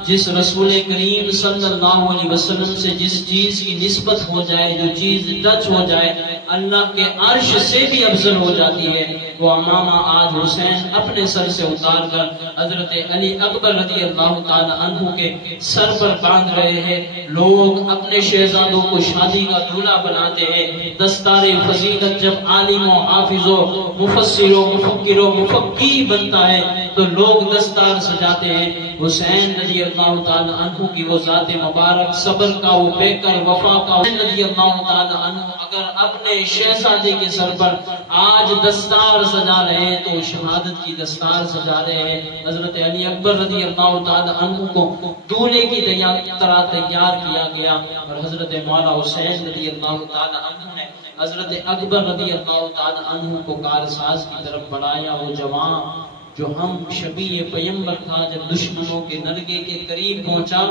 جس رسول کریم صلی اللہ علیہ وسلم سے جس چیز کی نسبت ہو جائے، جو چیز ٹچ ہو جائے اللہ کے عرش سے بھی افضل ہو جاتی ہے، وہ امامہ آج حسین اپنے سر سے اتار کر حضرت علی اکبر رضی اللہ تعالی عنہ کے سر پر باندھ رہے ہیں۔ لوگ اپنے شہزادوں کو شادی کا دولہا بناتے ہیں، دستار فضیلت جب عالم و حافظ و مفسر و مفکر و مفقی بنتا ہے تو لوگ دستار سجاتے ہیں۔ حسین رضی اللہ تعالی عنہ کی وہ ذات مبارک، صبر کا وہ پیکر، وفا کا حسین رضی اللہ تعالی عنہ اگر اپنے شہزادے کے سر پر آج دستار سجا رہے ہیں تو شہادت کی دستار سجا رہے ہیں۔ حضرت علی اکبر رضی اللہ تعالی عنہ کو دولہے کی طرح تیار کیا گیا، اور حضرت مولا حسین رضی اللہ تعالی عنہ نے حضرت اکبر رضی اللہ تعالی عنہ کو کارساز کی طرف بڑھایا۔ وہ جوان جو ہم شبیہ پیمبر تھا، جب دشمنوں کے نرگے کے قریب پہنچا،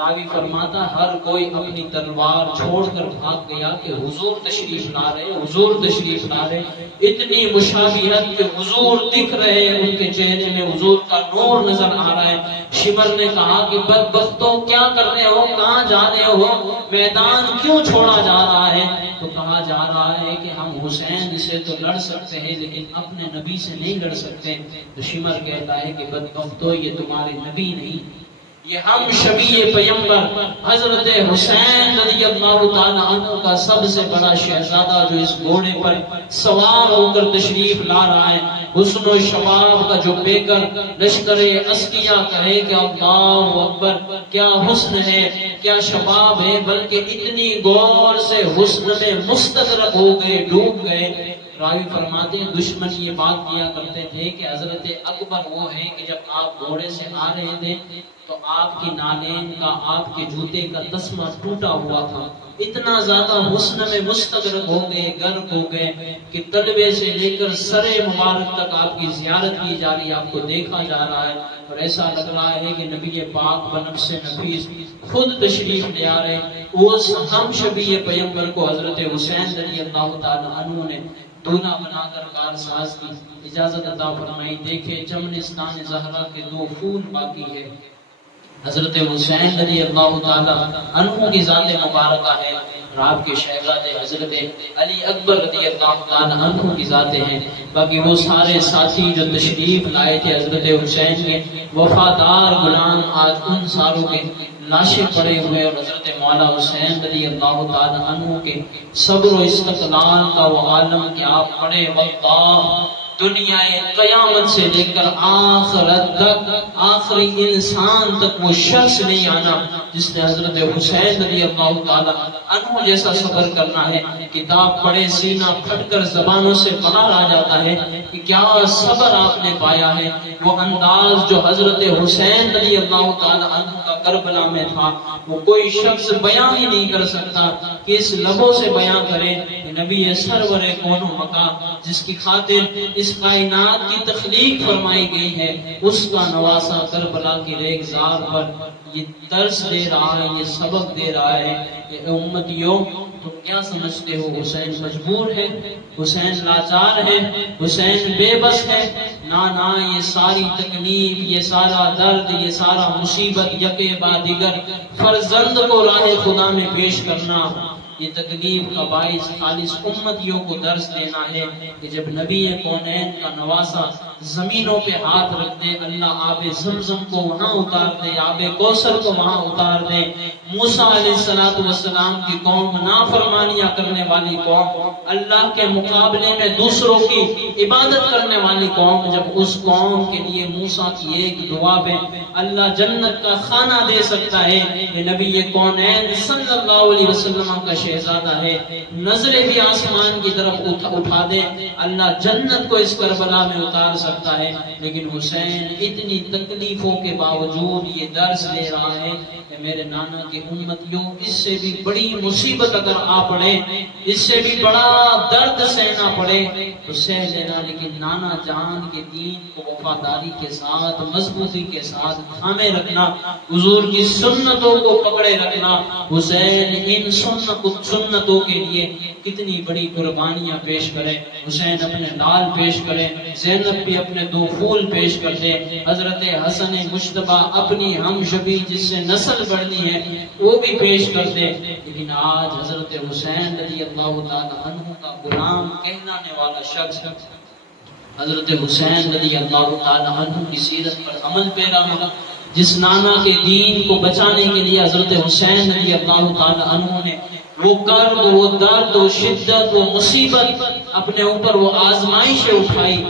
راوی فرماتا ہر کوئی اپنی تلوار چھوڑ کر بھاگ گیا کہ حضور تشریف لا رہے، حضور تشریف لا رہے۔ اتنی مشابہت کہ حضور دکھ رہے، ان کے چہرے میں حضور کا نور نظر آ رہا ہے۔ شمر نے کہا کہ بدبختو کیا کر رہے ہو، کہاں جا رہے ہو، میدان کیوں چھوڑا جا رہا ہے؟ تو کہا جا رہا ہے کہ ہم حسین سے تو لڑ سکتے ہیں لیکن اپنے نبی سے نہیں لڑ سکتے۔ تو شمر کہتا ہے کہ بدبختو یہ تمہارے نبی نہیں، یہ ہم شبیہ پیمبر حضرت حسین رضی اللہ تعالیٰ عنہ کا سب سے بڑا شہزادہ جو اس گھوڑے پر سوار ہو کر تشریف لا رہا ہے، حسن و شباب کا جو بے کر لشکر اسقیاء کہے کہ اللہ اکبر، کیا حسن ہے، کیا شباب ہے، بلکہ اتنی غور سے حسن میں مستغرق ہو گئے، ڈوب گئے۔ راوی فرماتے ہیں دشمن یہ بات کیا کرتے تھے کہ حضرت اکبر وہ ہیں کہ جب آپ گھوڑے سے آ رہے تھے تو آپ کی نالین کا، آپ کے جوتے کا تسمہ ٹوٹا ہوا تھا۔ اتنا زیادہ حسن میں مستغرق ہو گئے، غرق ہو گئے کہ تلوے سے لے کر سر مبارک تک آپ کی زیارت کی جا رہی ہے، آپ کو دیکھا جا رہا ہے، اور ایسا لگ رہا ہے کہ نبی پاک بنفس نفیس خود تشریف لے آ رہے۔ اس ہم شبیہ پیمبر کو حضرت حسین رضی اللہ تعالیٰ عنہ نے دولہا بنا کر کارساز کی۔ اجازت عطا فرمائی، دیکھے چمنستان زہرا کے 2 پھول باقی ہے۔ حضرت حسین رضی اللہ تعالیٰ عنہ کی ذات مبارکہ ہے، اور آپ کے شہزادے حضرت علی اکبر رضی اللہ تعالیٰ عنہ کی ذاتیں ہیں۔ باقی وہ سارے ساتھی جو تشریف لائے تھے حضرت حسین کے وفادار غلام، آج ان ساروں کے لاشیں پڑے ہوئے، اور حضرت مولا حسین رضی اللہ تعالیٰ عنہ کے صبر و استقلال کا وہ عالم کہ آپ پڑے واللہ دنیا قیامت سے لے کر آخرت تک، آخری انسان تک وہ شخص نہیں آنا جس نے حضرت حسین رضی اللہ تعالیٰ عنہ جیسا صبر کرنا ہے۔ کتاب پڑھے سینہ پھٹ کر زبانوں سے باہر آ جاتا ہے کہ کیا صبر آپ نے پایا ہے۔ وہ انداز جو حضرت حسین رضی اللہ تعالیٰ عنہ کا کربلا میں تھا وہ کوئی شخص بیان ہی نہیں کر سکتا کہ اس لبوں سے بیان کرے۔ نبی سرور کون و مکان جس کی خاطر اس کائنات کی تخلیق فرمائی گئی ہے، اس کا نواسا کربلا کی ریگزار پر یہ درس دے رہا ہے، یہ سبق دے رہا ہے کہ امتیوں تم کیا سمجھتے ہو، حسین مجبور ہے، حسین لاچار ہے، حسین بے بس ہے؟ نہ یہ ساری تکلیف، یہ سارا درد، یہ سارا مصیبت یکے بعد دیگر فرزند کو راہ خدا میں پیش کرنا، یہ تکلیف کا باعث خالص امتیوں کو درس دینا ہے کہ جب نبی کونین کا نواسا زمینوں پہ ہاتھ رکھ دے، اللہ آب زمزم کو وہاں اتار دے، آب کوثر کو وہاں اتار دے۔ موسیٰ علیہ السلام کی قوم نافرمانیاں کرنے والی قوم، اللہ کے مقابلے میں دوسروں کی عبادت کرنے والی قوم، جب اس قوم کے لیے موسیٰ کی ایک دعا پہ اللہ جنت کا خانہ دے سکتا ہے، یہ نبی کونین صلی اللہ علیہ وسلم کا شہزادہ ہے، نظریں بھی آسمان کی طرف اٹھا دے، اللہ جنت کو اس کربلا میں اتار سکتا ہے۔ لیکن حسین اتنی تکلیفوں کے باوجود یہ درس لے رہا ہے کہ میرے نانا کی امتیوں، اس سے بھی بڑی مصیبت اگر آ پڑے، اس سے بھی بڑا درد سہنا پڑے تو سہ لینا، لیکن نانا جان کے دین کو وفاداری کے ساتھ، مضبوطی کے ساتھ تھامے رکھنا، حضور کی سنتوں کو پکڑے رکھنا۔ حسین ان سنتوں کے لیے کتنی بڑی قربانیاں پیش کرے، حسین اپنے لال پیش کرے، زینب بھی اپنے 2 پھول پیش کر دے، حضرت حسن مجتبی اپنی ہم شبی جس سے نسل بڑھنی ہے وہ بھی پیش کر دے۔ لیکن آج حضرت حسین رضی اللہ تعالی عنہ کا غلام کہلانے والا شخص حضرت حسین رضی اللہ تعالی عنہ کی سیرت پر عمل پیرا ہوگا، جس نانا کے دین کو بچانے کے لیے حضرت حسین رضی اللہ تعالی عنہ نے وہ کرب، وہ درد، وہ شدت، وہ مصیبت اپنے اوپر، وہ آزمائشیں اٹھائی۔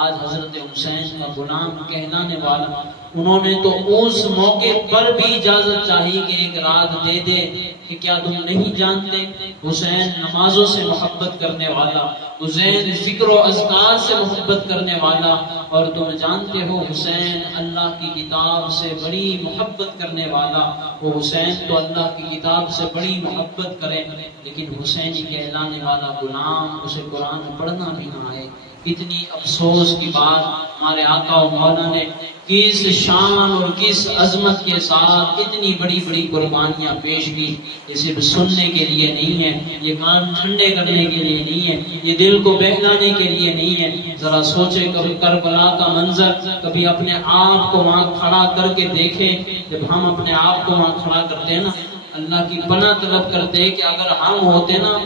آج حضرت حسین کا غلام کہلانے والا، انہوں نے تو اس موقع پر بھی اجازت چاہی کہ ایک رات دے دے کہ کیا تم نہیں جانتے حسین نمازوں سے محبت کرنے والا، حسین ذکر و اذکار سے محبت کرنے والا، اور تم جانتے ہو حسین اللہ کی کتاب سے بڑی محبت کرنے والا۔ وہ حسین تو اللہ کی کتاب سے بڑی محبت کرے لیکن حسینی کہلانے والا غلام اسے قرآن پڑھنا بھی نہ آئے۔ اتنی افسوس کی بات ہمارے آقا و مولا نے کس شان اور کس عظمت کے ساتھ اتنی بڑی بڑی قربانیاں پیش کی. یہ صرف سننے کے لیے نہیں ہے، یہ کان ٹھنڈے کرنے کے لیے نہیں ہے، یہ دل کو بہلانے کے لیے نہیں ہے. ذرا سوچے کبھی کربلا کا منظر، کبھی اپنے آپ کو وہاں کھڑا کر کے دیکھیں. جب ہم اپنے آپ کو وہاں کھڑا کرتے ہیں نا، اللہ کی پناہ طلب کرتے ہیں کہ اگر ہم ہوتے نا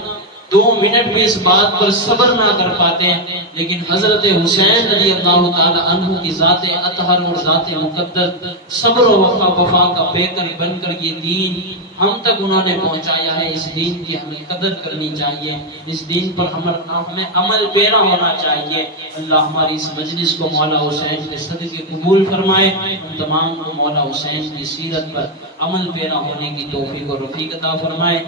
2 منٹ بھی اس بات پر صبر نہ کر پاتے ہیں. لیکن حضرت حسین رضی اللہ تعالی عنہ کی ذات اطہر اور ذات مقدس صبر و وفا کا پیکر بن کر یہ دین ہم تک انہوں نے پہنچایا ہے. اس دین کی ہمیں قدر کرنی چاہیے، اس دین پر ہمیں عمل پیرا ہونا چاہیے. اللہ ہماری اس مجلس کو مولا حسین کے صدقے قبول فرمائے. ہم تمام کو مولا حسین کی سیرت پر عمل پیرا ہونے کی توفیق و رفیق عطا فرمائے.